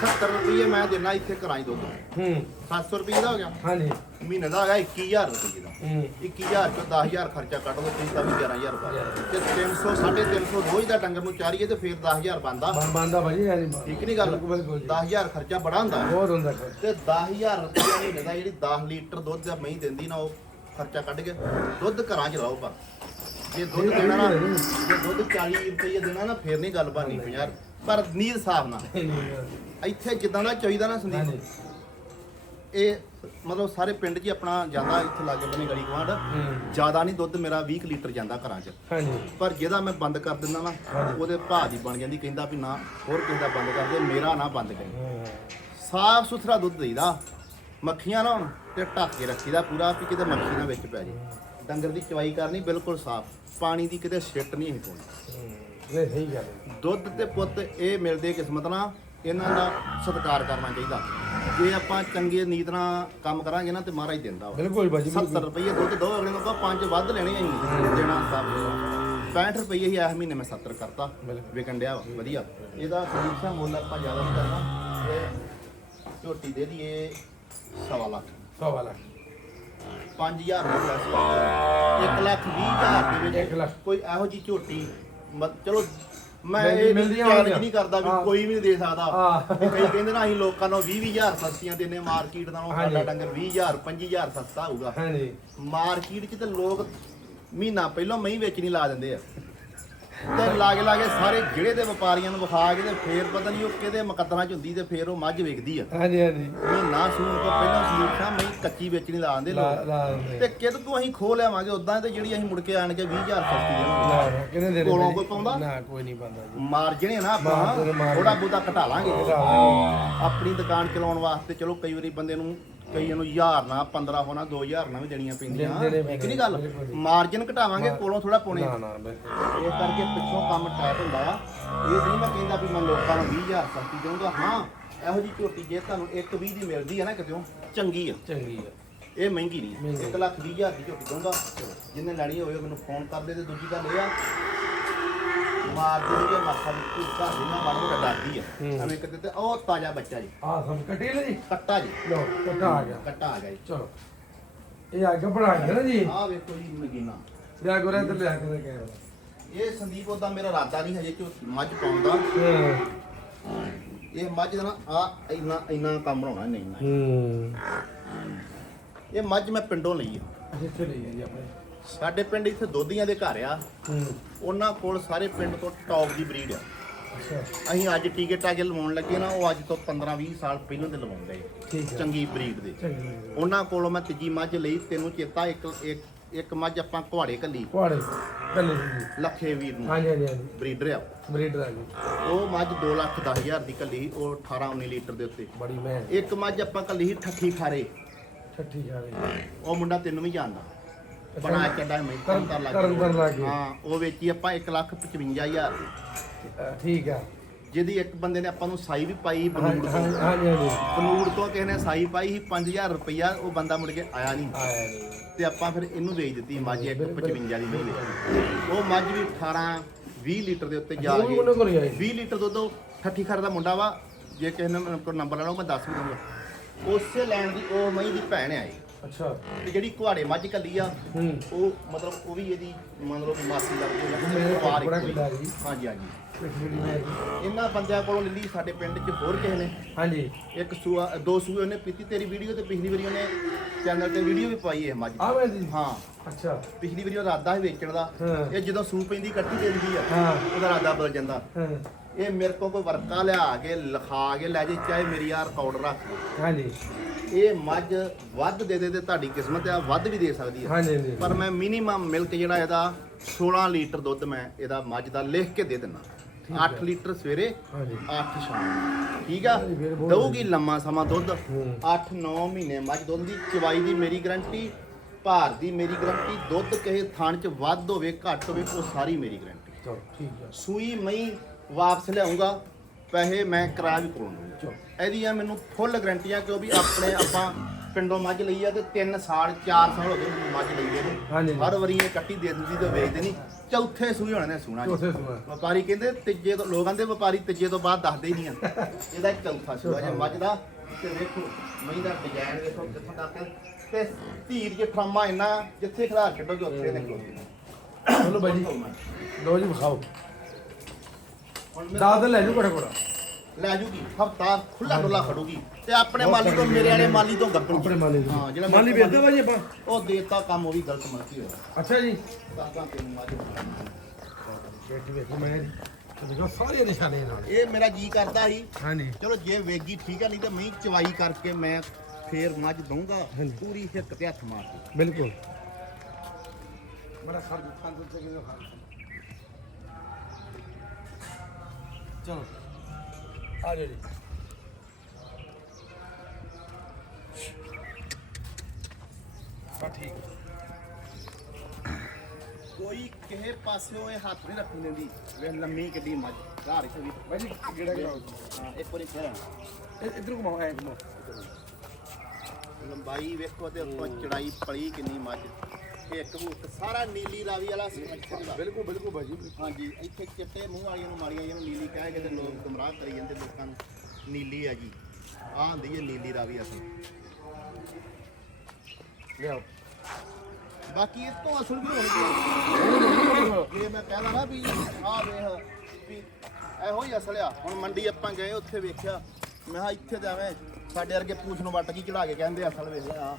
70 ਰੁਪਏ ਮੈਂ ਦੇਣਾ ਇੱਥੇ ਕਰਾਈ ਦੁੱਧ ਹੂੰ। 700 ਰੁਪਏ ਦਾ ਹੋ ਗਿਆ। ਹਾਂਜੀ। ਮਹੀਨੇ ਦਾ ਹੈਗਾ 21000 ਰੁਪਏ ਦਾ। ਹੂੰ। 21000 ਚੋਂ 10000 ਖਰਚਾ ਕੱਢ ਦੋ ਤੁਸੀਂ ਤਾਂ ਵੀ 11000 ਰੁਪਏ। ਤੇ 300 350 ਰੋਜ਼ ਦਾ ਡੰਗਰ ਨੂੰ ਚਾਰੀਏ ਤੇ ਫਿਰ 10000 ਬਣਦਾ। ਬੰ- ਬੰਦਾ ਐ ਨਹੀਂ ਠੀਕ ਨਹੀਂ ਗੱਲ? ਬਿਲਕੁਲ ਬਿਲਕੁਲ ਜੀ। 10000 ਖਰਚਾ ਬੜਾ ਹੁੰਦਾ। ਬਹੁਤ ਹੁੰਦਾ ਤੇ 10000 ਰੁਪਏ ਮਹੀਨੇ ਦਾ ਜਿਹੜੀ 10 ਲੀਟਰ ਦੁੱਧ ਦਾ ਮਹੀਂ ਦਿੰਦੀ ਨਾ ਉਹ ਖਰਚਾ ਕੱਢ ਕੇ ਦੁੱਧ ਘਰਾਂ 'ਚ ਲਾਓ ਪਰ ਜੇ ਦੁੱਧ ਦੇਣਾ ਨਾ ਜੇ ਦੁੱਧ 40 ਰੁਪਏ ਦੇਣਾ ਨਾ ਫੇਰ ਨਹੀਂ ਗੱਲ ਬਣਨੀ 50 ਪਰ ਨੀਂਦ ਸਾਫ਼ ਨਾ ਇੱਥੇ ਜਿੱਦਾਂ ਦਾ ਚਾਹੀਦਾ ਨਾ ਸੰਦੀਪ। ਇਹ ਮਤਲਬ ਸਾਰੇ ਪਿੰਡ 'ਚ ਹੀ ਆਪਣਾ ਜਾਂਦਾ ਇੱਥੇ ਲਾਗੇ ਬਣੀ ਗਲੀ ਗਵਾਂਡ ਜ਼ਿਆਦਾ ਨਹੀਂ ਦੁੱਧ ਮੇਰਾ 20 ਕੁ ਲੀਟਰ ਜਾਂਦਾ ਘਰਾਂ 'ਚ। ਹਾਂਜੀ। ਪਰ ਜਿਹਦਾ ਮੈਂ ਬੰਦ ਕਰ ਦਿੰਦਾ ਨਾ। ਉਹਦੇ ਭਾਅ ਦੀ ਬਣ ਜਾਂਦੀ ਕਹਿੰਦਾ ਵੀ ਨਾ ਹੋਰ ਕਿਸੇ ਦਾ ਬੰਦ ਕਰ ਦੇ ਮੇਰਾ ਨਾ ਬੰਦ ਕਰੀ। ਸਾਫ਼ ਸੁਥਰਾ ਦੁੱਧ ਦੇਈਦਾ। ਮੱਖੀਆਂ ਨਾ ਹੁਣ ਤੇ ਢੱਕ ਕੇ ਰੱਖੀਦਾ ਪੂਰਾ ਵੀ ਕਿਤੇ ਮੱਖੀ ਨਾ ਵਿੱਚ ਪੈ ਜੇ ਡੰਗਰ ਦੀ ਚਵਾਈ ਕਰਨੀ ਬਿਲਕੁਲ ਸਾਫ਼ ਪਾਣੀ ਦੀ ਕਿਤੇ ਛਿੱਟ ਨਹੀਂ ਹੀ ਪਾਉਣੀ। ਨਹੀਂ ਸਹੀ ਗੱਲ ਹੈ। ਦੁੱਧ ਤੇ ਪੁੱਤ ਇਹ ਮਿਲਦੇ ਕਿਸਮਤ ਨਾਲ ਇਹਨਾਂ ਦਾ ਸਤਿਕਾਰ ਕਰਨਾ ਚਾਹੀਦਾ। ਜੇ ਆਪਾਂ ਚੰਗੇ ਨੀਤ ਨਾਲ ਕੰਮ ਕਰਾਂਗੇ ਨਾ ਤੇ ਮਹਾਰਾਜ ਦਿੰਦਾ ਵਾ। ਬਿਲਕੁਲ ਭਾਜੀ 70 ਬਿਲਕੁਲ ਰੁਪਏ ਦੁੱਧ ਦੋ ਅਗਲੇ ਨੂੰ ਕਹੋ ਪੰਜ ਵੱਧ ਲੈਣੇ ਆ ਜੀ ਦੇਣਾ ਸਭ 65 ਰੁਪਏ ਹੀ ਇਸ ਮਹੀਨੇ ਮੈਂ 70 ਕਰਤਾ। ਵਿਕਣ ਡਿਆ ਵਾ, ਵਧੀਆ। ਇਹਦਾ ਸਲੀਸਾ ਮੁੱਲ ਆਪਾਂ ਜ਼ਿਆਦਾ ਨਹੀਂ ਕਰਨਾ। ਇਹ ਝੋਟੀ ਦੇ ਦੀਏ ਸਵਾ ਲੱਖ। ਸੌ ਵਾਲਾ 5000 ਰੁਪਏ ਇੱਕ ਲੱਖ ਵੀਹ ਹਜ਼ਾਰ ਦੇ ਇੱਕ ਲੱਖ। ਵਿੱਚ ਕੋਈ ਇਹੋ ਜੀ ਝੋਟੀ ਮ- ਚਲੋ ਮੈਂ ਮਿਲਦੀ- ਇਹ ਮਿਲਦੀਆਂ ਚੈਲੰਜ ਹੋਣਗੀਆਂ। ਨਹੀਂ ਕਰਦਾ ਵੀ ਹਾਂ। ਕੋਈ ਵੀ ਨਹੀਂ ਦੇ ਸਕਦਾ ਹਾਂ। ਵੀ ਕਈ ਕਹਿੰਦੇ ਨਾ ਅਸੀਂ ਲੋਕਾਂ ਨੂੰ 20 ਹਜ਼ਾਰ ਸਸਤੀਆਂ ਦਿੰਨੇ ਮਾਰਕੀਟ ਨਾਲੋਂ ਸਾਡਾ ਹਾਂਜੀ। ਡੰਗਰ 20000 25000 ਸਸਤਾ ਹੋਊਗਾ ਹਾਂਜੀ ਮਾਰਕੀਟ 'ਚ ਤੇ ਲੋਕ ਮਹੀਨਾ ਪਹਿਲਾਂ ਮਹੀਂ ਵੇਚਣੀ ਲਾ ਦਿੰਦੇ ਆ ਤੇ ਲਾਗੇ ਲਾਗੇ ਸਾਰੇ ਜਿਹੜੇ ਦੇ ਵਪਾਰੀਆਂ ਨੂੰ ਵਿਖਾ ਕੇ ਤੇ ਫੇਰ ਪਤਾ ਨਹੀਂ ਉਹ ਕਿਹਦੇ ਮੁਕੱਦਰਾਂ 'ਚ ਹੁੰਦੀ ਤੇ ਫੇਰ ਉਹ ਮੱਝ ਵੇਚਦੀ ਆ ਹਾਂਜੀ ਹਾਂਜੀ ਮਹੀਨਾ ਸੂਣ ਤੋਂ ਪਹਿਲਾਂ ਸਲੀਖਾਂ ਮਹੀਂ ਕੱਚੀ ਵੇਚਣੀ ਲਾ ਦਿੰਦੇ ਲਾ ਲੋਕ ਲਾ ਦਿੰਦੇ। ਤੇ ਕਿਦ ਤੋਂ ਅਸੀਂ ਖੋ ਲਿਆਵਾਂਗੇ ਉਦਾਂ ਤੇ ਜਿਹੜੀ ਅਸੀਂ ਮੁੜ ਕੇ ਆਣ ਕੇ 20000 ਸਸਤੀ ਦੇਵਾਂਗੇ ਨਾ ਨਾ ਕਿਹਨੇ ਦੇਣੇ ਕੋਲੋਂ? ਕੋਈ ਪਾਉਂਦਾ? ਨਾ ਕੋਈ ਨਹੀਂ ਪਾਉਂਦਾ ਜੀ ਮਾਰਜਣੇ ਨਾ ਮਾਰਜਨ, ਆਪਾਂ। ਥੋੜਾ ਲਾਂਗੇ ਘਟਾ ਲਾਂਗੇ। ਆਪਣੀ ਦੁਕਾਨ ਚਲਾਉਣ ਵਾਸਤੇ ਚਲੋ ਕਈ ਵਾਰੀ ਬੰਦੇ ਨੂੰ ਕਈਆਂ ਨੂੰ 1000 ਨਾ 15 ਹੋਣਾ 2000 ਨਾ ਵੀ ਦੇਣੀਆਂ ਪੈਂਦੀਆਂ। ਦੇਣੇ ਪੈਂਦੇ, ਨਹੀਂ ਗੱਲ। ਮਾਰਜਨ ਘਟਾਵਾਂਗੇ ਕੋਲੋਂ ਥੋੜਾ ਪਾਉਣੇ ਨਾ ਨਾ ਬਿਲਕੁਲ। ਇਸ ਕਰਕੇ ਪਿੱਛੋਂ ਕੰਮ ਟਾਈਟ ਹੁੰਦਾ ਆ ਇਹ ਨਹੀਂ ਮੈਂ ਕਹਿੰਦਾ ਵੀ ਮੈਂ ਲੋਕਾਂ ਨੂੰ 20000 ਸਸਤੀ ਦੇਵਾਂਗਾ ਹਾਂ ਇਹੋ ਜੀ ਝੋਟੀ ਜੇ ਤੁਹਾਨੂੰ 120 ਦੀ ਮਿਲਦੀ ਹੈ ਨਾ ਕਿਤੇੋਂ ਚੰਗੀ ਆ। ਚੰਗੀ ਹੈ ਇਹ ਮਹਿੰਗੀ ਨਹੀਂ ਮਹਿੰਗੀ। 1 ਲੱਖ 20 ਹਜ਼ਾਰ ਦੀ ਝੋਟੀ ਦਊਂਗਾ। ਜਿੰਨੇ ਲੈਣੀ ਹੋਵੇ ਮੈਨੂੰ ਫੋਨ ਕਰ ਦੇ ਤੇ ਦੂਜੀ ਗੱਲ ਇਹ ਆ ਮਾਰ ਦੇ ਕੇ ਮੱਖਾ ਦੀ ਕੋਈ ਘਰ ਦੀ ਨਾ ਮਾੜਾ ਮੋਟਾ ਡਰਦੀ ਆ। ਹੂੰ। ਐਵੇਂ ਕਿਤੇ ਤੇ ਉਹ ਤਾਜ਼ਾ ਬੱਚਾ ਜੀ। ਆ ਸਮ ਕੱਟੀ ਲੈ ਜੀ। ਕੱਟਾ ਜੀ। ਲੋ ਕੱਟਾ ਆ ਗਿਆ। ਕੱਟਾ ਆ ਗਿਆ ਜੀ। ਚਲੋ। ਇਹ ਅੱਗ ਬਣਾ ਗਿਆ ਨਾ ਜੀ। ਆਹ ਵੇਖੋ ਜੀ ਨਗੀਨਾ। ਲਿਆ ਗੋਰਾ ਤੇ ਲਿਆ ਕੇ ਕਹਿ ਇਹ ਸੰਦੀਪ ਉਹਦਾ ਮੇਰਾ ਇਰਾਦਾ ਨਹੀਂ ਹਜੇ ਝੋਟੀ ਮੱਝ ਪਾਉਂਦਾ। ਹਾਂ। ਇਹ ਮੱਝ ਦਾ ਨਾ ਆ ਇੰਨਾ ਇੰਨਾ ਕੰਮ ਬਣਾਉਣਾ ਨਹੀਂ ਇੰਨਾ। ਹੂੰ। ਇਹ ਮੱਝ ਮੈਂ ਪਿੰਡੋਂ ਲਈ ਆ। ਜਿੱਥੇ ਲਈ ਹੈ ਜੀ ਆਪਣੇ। ਸਾਡੇ ਪਿੰਡ ਇੱਥੇ ਦੋਧੀਆਂ ਦੇ ਘਰ ਆ। ਹੂੰ। ਉਹਨਾਂ ਕੋਲ ਸਾਰੇ ਪਿੰਡ ਤੋਂ ਟੌਪ ਦੀ ਬਰੀਡ ਆ। ਅੱਛਾ। ਅਸੀਂ ਅੱਜ ਟੀਕੇ ਟਾਕੇ ਲਵਾਉਣ ਲੱਗੇ ਨਾ ਉਹ ਅੱਜ ਤੋਂ 15 20 ਸਾਲ ਪਹਿਲਾਂ ਦੇ ਲਵਾਉਂਦੇ। ਚੰਗੀ ਬਰੀਡ ਦੇ। ਉਹਨਾਂ ਕੋਲੋਂ ਮੈਂ ਤੀਜੀ ਮੱਝ ਲਈ ਤੈਨੂੰ ਚੇਤਾ ਇੱਕ ਇੱਕ ਇੱਕ ਮੱਝ ਆਪਾਂ ਕੁਹਾੜੇ ਕੱਲੀ। ਕੁਆੜੇ ਕੱਲੇ ਲੱਖੇ ਵੀਰ ਨੂੰ ਹਾਂਜੀ ਹਾਂਜੀ ਹਾਂਜੀ। ਬਰੀਡਰ ਆ। ਬਰੀਡਰ ਆ ਜੀ। ਉਹ ਮੱਝ 2 ਲੱਖ 10 ਹਜ਼ਾਰ ਦੀ ਕੱਲੀ ਉਹ 18 19 ਲੀਟਰ ਦੇ ਉੱਤੇ। ਬੜੀ ਮੈਂ ਇੱਕ ਮੱਝ ਆਪਾਂ ਕੱਲੀ ਠੱਠੀ ਖਾਰੇ। ਠੱਠੀ ਰਹੀ ਉਹ ਮੁੰਡਾ ਤੈਨੂੰ ਵੀ ਜਾਣਦਾ। ਬਣਾ ਚੱਡਾ ਮੈਂ ਕਰਨ- ਕਰਨ ਲੱਗ ਕਰਨ- ਕਰਨ ਲੱਗ ਗਏ। ਹਾਂ ਉਹ ਵੇਚੀ ਆਪਾਂ 1 ਲੱਖ 55000 ਦੀ ਅ, ਠੀਕ ਆ। ਜਿਹਦੀ ਇੱਕ ਬੰਦੇ ਨੇ ਆਪਾਂ ਨੂੰ ਸਾਈ ਵੀ ਪਾਈ ਹਾਂਜੀ ਬਨੂੜ ਤੋਂ। ਬਨੂੜ ਕਿਸੇ ਨੇ ਸਾਈ ਪਾਈ ਸੀ 5000 ਰੁਪਈਆ ਉਹ ਬੰਦਾ ਮੁੜ ਕੇ ਆਇਆ ਨਹੀਂ। ਆਇਆ ਤੇ ਆਪਾਂ ਫਿਰ ਇਹਨੂੰ ਵੇਚ ਦਿੱਤੀ ਮੱਝ ਇੱਕ ਬਿਲਕੁਲ। 55 ਦੀ ਉਹ ਮੱਝ ਵੀ 18 20 ਲੀਟਰ ਦੇ ਉੱਤੇ ਜਾ ਉਹ ਵੀ ਉਹਨਾਂ ਕੋਲ ਹੀ ਆਈ। 20 ਲੀਟਰ ਦੁੱਧ ਉਹ ਠੱਠੀ ਖਰ ਦਾ ਮੁੰਡਾ ਵਾ। ਜੇ ਕਿਸੇ ਨੇ ਮੇਰੇ ਕੋਲ ਨੰਬਰ ਲੈਣਾ ਉਹ ਮੈਂ ਦੱਸ ਵੀ ਦੂੰਗਾ ਉਸੇ ਲੈਣ ਦੀ ਉਹ ਮਈ ਦੀ ਭੈਣ ਆਈ। ਅੱਛਾ ਤੇ ਜਿਹੜੀ ਕੁਹਾੜੇ ਮੱਝ ਕੱਲੀ ਆ ਹੂੰ ਉਹ ਮਤਲਬ ਉਹ ਵੀ ਇਹਦੀ ਮਤਲਬ ਮਾਸੀ ਲੱਗਦੀ ਹੈ ਪਰਿਵਾਰ ਇੱਕੋ ਹੀ। ਹਾਂਜੀ ਹਾਂਜੀ। ਇਹਨਾਂ ਬੰਦਿਆਂ ਕੋਲੋਂ ਲੈ ਲਈ ਸਾਡੇ ਪਿੰਡ 'ਚ ਹੋਰ ਕਿਸੇ ਨੇ। ਹਾਂਜੀ। ਇੱਕ ਸੂਆ ਦੋ ਸੂਏ ਉਹਨੇ ਪੀਤੀ ਤੇਰੀ ਵੀਡੀਓ ਤੇ ਪਿਛਲੀ ਵਾਰੀ ਉਹਨੇ ਚੈਨਲ ਤੇ ਵੀਡੀਓ ਵੀ ਪਾਈ ਇਹ ਮੱਝ। ਆ ਮੈਂ ਜੀ? ਹਾਂ। ਅੱਛਾ। ਪਿਛਲੀ ਵਾਰੀ ਉਹ ਇਰਾਦਾ ਸੀ ਵੇਚਣ ਦਾ। ਹਾਂ। ਇਹ ਜਦੋਂ ਸੂ ਪੈਂਦੀ ਕੱਟੀ ਦਿੰਦੀ ਆ ਹਾਂ। ਉਹਦਾ ਇਰਾਦਾ ਬਦਲ ਜਾਂਦਾ। ਹਾਂ। ਇਹ ਮੇਰੇ ਕੋਲ ਕੋਈ ਵਰਕਾ ਲਿਆ ਕੇ ਲਿਖਾ ਕੇ ਲੈ ਜੇ ਚਾਹੇ ਮੇਰੀ ਆ ਰਿਕਾਰਡ ਰੱਖ ਲਓ। ਹਾਂਜੀ। ਇਹ ਮੱਝ ਵੱਧ ਦੇ ਦੇ ਤੇ ਤੁਹਾਡੀ ਕਿਸਮਤ ਆ ਵੱਧ ਵੀ ਦੇ ਸਕਦੀ ਆ। ਹਾਂਜੀ ਹਾਂਜੀ। ਪਰ ਮੈਂ ਮਿਨੀਮਮ ਮਿਲਕ ਜਿਹੜਾ ਇਹਦਾ 16 ਲੀਟਰ ਦੁੱਧ ਮੈਂ ਇਹਦਾ ਮੱਝ ਦਾ ਲਿਖ ਕੇ ਦੇ ਦਿੰਦਾ। 8 ਲੀਟਰ ਸਵੇਰੇ ਹਾਂਜੀ। 8 ਸ਼ਾਮ। ਨੂੰ। ਠੀਕ ਆ? ਦਊਗੀ ਲੰਮਾ ਸਮਾਂ ਦੁੱਧ। ਹੂੰ। 8-9 ਮਹੀਨੇ ਮੱਝ ਦੁੱਧ ਦੀ ਚਵਾਈ ਦੀ ਮੇਰੀ ਗਰੰਟੀ ਭਾਰ ਦੀ ਮੇਰੀ ਗਰੰਟੀ ਦੁੱਧ ਕਿਸੇ ਥਾਣ 'ਚ ਵੱਧ ਹੋਵੇ ਘੱਟ ਹੋਵੇ ਉਹ ਸਾਰੀ ਮੇਰੀ ਗਰੰਟੀ। ਚਲੋ ਠੀਕ ਹੈ। ਸੂਈ ਮਈ ਵਾਪਸ ਲਿਆਉਂਗਾ ਪੈਸੇ ਮੈਂ ਕਿਰਾਇਆ ਵੀ ਕਰਾਉਣਾ ਚਲੋ। ਇਹਦੀਆਂ ਮੈਨੂੰ ਫੁੱਲ ਗਰੰਟੀਆਂ ਕਿਉਂ ਵੀ ਆਪਣੇ ਆਪਾਂ ਪਿੰਡੋਂ ਮੱਝ ਲਈ ਆ ਤੇ 3 ਸਾਲ 4 ਸਾਲ ਹੋ ਗਏ ਮੱਝ ਲਈ ਦੇ ਹਾਂਜੀ। ਨੂੰ ਹਰ ਵਾਰੀ ਇਹ ਕੱਟੀ ਦੇ ਦਿੰਦੀ ਤੇ ਵੇਚਦੇ ਨਹੀਂ। ਚੌਥੇ ਸੂਈ ਹੋਣੇ ਨੇ ਸੂਣਾ ਜੀ। ਚੌਥੇ ਸੂਆ ਵਪਾਰੀ ਕਹਿੰਦੇ ਤੀਜੇ ਤੋਂ ਲੋਕਾਂ ਦੇ ਵਪਾਰੀ ਤੀਜੇ ਤੋਂ ਬਾਅਦ ਦੱਸਦੇ ਹੀ ਨਹੀਂ ਆ। ਇਹਦਾ ਇੱਕ ਚੌਥਾ ਸੂਆ ਜੇ ਮੱਝ ਦਾ। ਤੇ ਵੇਖੋ ਮਹੀਂ ਦਾ ਡਿਜ਼ਾਈਨ ਵੇਖੋ ਕਿੱਥੋਂ ਤੱਕ ਤੇ ਧੀਰ ਜੇ ਫਰਾਮਾ ਇੰਨਾ ਜਿੱਥੇ ਖਿਲਾਰ ਛੱਡੋਗੇ ਉੱਥੇ ਨਿਕਲੋਗੇ ਚਲੋ ਬਾਈ ਜੀ। ਲੋ ਜੀ ਵਿਖਾਓ। ਹੁਣ ਦਾਦ ਲੈ ਜੂ ਕੋੜਾ ਕੋੜਾ ਲੈ ਜੂਗੀ ਹਫਤਾ ਖੁੱਲਾ ਡੁੱਲਾ ਖੜੂਗੀ ਤੇ ਆਪਣੇ ਮਾਲੀ ਤੋਂ ਮੇਰੇ ਵਾਲੇ ਮਾਲੀ ਤੋਂ ਗੱਪਣ। ਆਪਣੇ ਮਾਲੀ ਤੋਂ। ਹਾਂ ਜਿਹੜਾ ਮਾਲੀ ਵੇਚਦੇ ਭਾਜੀ ਆਪਾਂ? ਉਹ ਦੇਤਾ ਕੰਮ ਉਹ ਵੀ ਗਲਤ ਮਰਜ਼ੀ ਹੋਇਆ। ਅੱਛਾ ਜੀ। ਦੱਸਾਂ ਤੈਨੂੰ ਮਾਲੀ ਵੇਖ ਵੇਖ ਮੈਂ। ਤੇ ਦੇਖੋ ਸਾਰੇ ਨਿਸ਼ਾਨੇ ਨਾਲ। ਇਹ ਮੇਰਾ ਜੀ ਕਰਦਾ ਸੀ। ਹਾਂਜੀ। ਚਲੋ ਜੇ ਵੇਗੀ ਠੀਕ ਆ ਨਹੀਂ ਤੇ ਮੈਂ ਚਵਾਈ ਕਰਕੇ ਮੈਂ ਫੇਰ ਮੱਝ ਦਊਂਗਾ। ਹਾਂਜੀ। ਪੂਰੀ ਹਿੱਕ ਤੇ ਹੱਥ ਮਾਰ ਕੇ। ਬਿਲਕੁਲ। ਬੜਾ ਖਰਚ ਖਾਂਦੇ ਤੇ ਕਿਉਂ ਖਾ ਚਲੋ। ਆ ਜਾਓ ਜੀ। ਬਾ ਠੀਕ ਕੋਈ ਕਿਸੇ ਪਾਸਿਓਂ ਇਹ ਹੱਥ ਨਹੀਂ ਰੱਖਣ ਦਿੰਦੀ। ਵੇ ਲੰਮੀ ਕਿੱਡੀ ਮੱਝ। ਘਰ ਚ ਵੀ। ਜੀ ਕਿਹੜਾ ਕਰਾਓ ਹਾਂ ਇੱਕ ਵਾਰੀ ਫੇਰ ਇਧਰ ਘੁਮਾਓ ਐ ਘੁਮਾਓ। ਲੰਬਾਈ ਵੇਖੋ ਤੇ ਉੱਤੋਂ ਚੜਾਈ ਪਲੀ ਕਿੰਨੀ ਮੱਝ। ਇੱਕ ਹੂਕ ਸਾਰਾ ਨੀਲੀ ਰਾਵੀ ਵਾਲਾ ਦਾ ਬਿਲਕੁਲ ਬਿਲਕੁਲ ਬਾਜੀ ਹਾਂਜੀ ਇੱਥੇ ਚਿੱਟੇ ਮੂੰਹ ਵਾਲੀਆਂ ਨੂੰ ਮਾਰੀਆਂ ਜਿਹਨੂੰ ਨੀਲੀ ਕਹਿ ਕੇ ਤੇ ਲੋਕ ਗੁੰਮਰਾਹ ਕਰੀ ਜਾਂਦੇ ਲੋਕਾਂ ਨੂੰ। ਨੀਲੀ ਆ ਜੀ। ਆਹ ਹੁੰਦੀ ਹੈ ਨੀਲੀ ਰਾਵੀ ਅਸਲ। ਲਿਆਓ। ਬਾਕੀ ਇਹ ਤੋਂ ਅਸਲ ਵੀ ਹੋਣੀ ਜੇ ਮੈਂ ਕਹਿੰਦਾ ਨਾ ਵੀ ਆਹ ਵੇਖ ਵੀ ਇਹੋ ਹੀ ਅਸਲ ਆ। ਹੁਣ ਮੰਡੀ ਆਪਾਂ ਗਏ ਉੱਥੇ ਵੇਖਿਆ। ਮੈਂ ਕਿਹਾ ਇੱਥੇ ਜਾਵੇਂ ਸਾਡੇ ਵਰਗੇ ਪੂਛ ਨੂੰ ਵੱਟ ਕੀ ਚੜਾ ਕੇ ਕਹਿੰਦੇ ਅਸਲ ਵੇਖ ਆ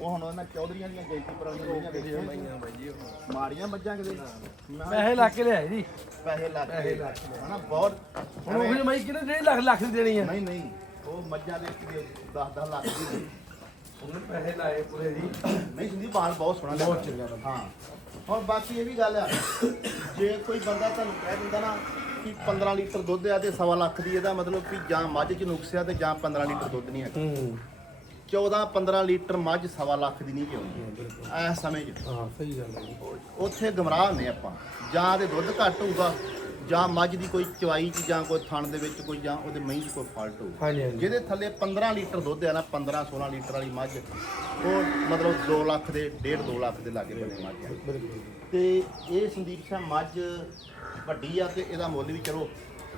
ਉਹ ਹੁਣ ਉਹਨਾਂ ਚੌਧਰੀਆਂ ਦੀਆਂ ਗੈਂਤੀ ਪਰ ਵੇਖੀਆਂ ਮਾਰੀਆਂ ਮੱਝਾਂ ਕਿਤੇ? ਮੈਂ ਕਿਹਾ ਪੈਸੇ ਲਾ ਕੇ ਲਿਆਏ ਜੀ। ਪੈਸੇ ਲੱਗ ਪੈਸੇ ਲੱਗ। ਹਨਾ ਬਹੁਤ ਹੁਣ ਉਹ ਜਿਹੀ ਮਾਈ ਕਿਹਨੇ ਡੇਢ ਲੱਖ ਲੱਖ ਦੀ ਦੇਣੀ ਆ? ਨਹੀਂ ਨਹੀਂ। ਉਹ ਮੱਝਾਂ ਦੇ ਕਿਤੇ 10 10 ਲੱਖ ਦੀ ਸੀ। ਉਹਨੇ ਪੈਸੇ ਲਾਏ ਪੂਰੇ ਜੀ। ਨਹੀਂ ਸਿੰਦੀ ਬਾਲ ਬਹੁਤ ਸੋਹਣਾ ਲੱਗਦਾ। ਬਹੁਤ ਚੰਗਾ। ਹਾਂ। ਹੁਣ ਬਾਕੀ ਇਹ ਵੀ ਗੱਲ ਆ ਜੇ ਕੋਈ ਬੰਦਾ ਤੁਹਾਨੂੰ ਕਹਿ ਦਿੰਦਾ ਨਾ ਕਿ 15 ਲੀਟਰ ਦੁੱਧ ਆ ਤੇ ਸਵਾ ਲੱਖ ਦੀ ਇਹਦਾ ਮਤਲਬ ਕਿ ਜਾਂ ਮੱਝ 'ਚ ਨੁਕਸ ਆ ਤੇ ਜਾਂ 15 ਲੀਟਰ ਦੁੱਧ ਨਹੀਂ ਹੈਗਾ। ਹੂੰ। 14 15 ਲੀਟਰ ਮੱਝ ਸਵਾ ਲੱਖ ਦੀ ਨਹੀਂ ਪਿਉਂਦੀ ਐ ਸਮੇਂ 'ਚ ਹਾਂ ਸਹੀ ਗੱਲ ਹੈ ਉੱਥੇ ਗਮਰਾਹ ਹੁੰਦੇ ਆਪਾਂ। ਜਾਂ ਤੇ ਦੁੱਧ ਘੱਟ ਹੋਊਗਾ ਜਾਂ ਮੱਝ ਦੀ ਕੋਈ ਚਵਾਈ 'ਚ ਜਾਂ ਕੋਈ ਥਣ ਦੇ ਵਿੱਚ ਕੋਈ ਜਾਂ ਉਹਦੇ ਮਹੀਂ 'ਚ ਕੋਈ ਫਾਲਟ ਹੋਊ। ਹਾਂਜੀ ਹਾਂਜੀ। ਜਿਹਦੇ ਥੱਲੇ 15 ਲੀਟਰ ਦੁੱਧ ਆ ਨਾ 15 16 ਲੀਟਰ ਵਾਲੀ ਮੱਝ ਉਹ ਮਤਲਬ 2 ਲੱਖ ਦੇ 1.5 2 ਲੱਖ ਦੇ ਲਾਗੇ ਬਣੇ ਮੱਝ ਆ। ਬਿਲਕੁਲ। ਤੇ ਇਹ ਸੰਦੀਪ ਸਿੰਘ ਮੱਝ ਵੱਡੀ ਆ ਤੇ ਇਹਦਾ ਮੁੱਲ ਵੀ ਚਲੋ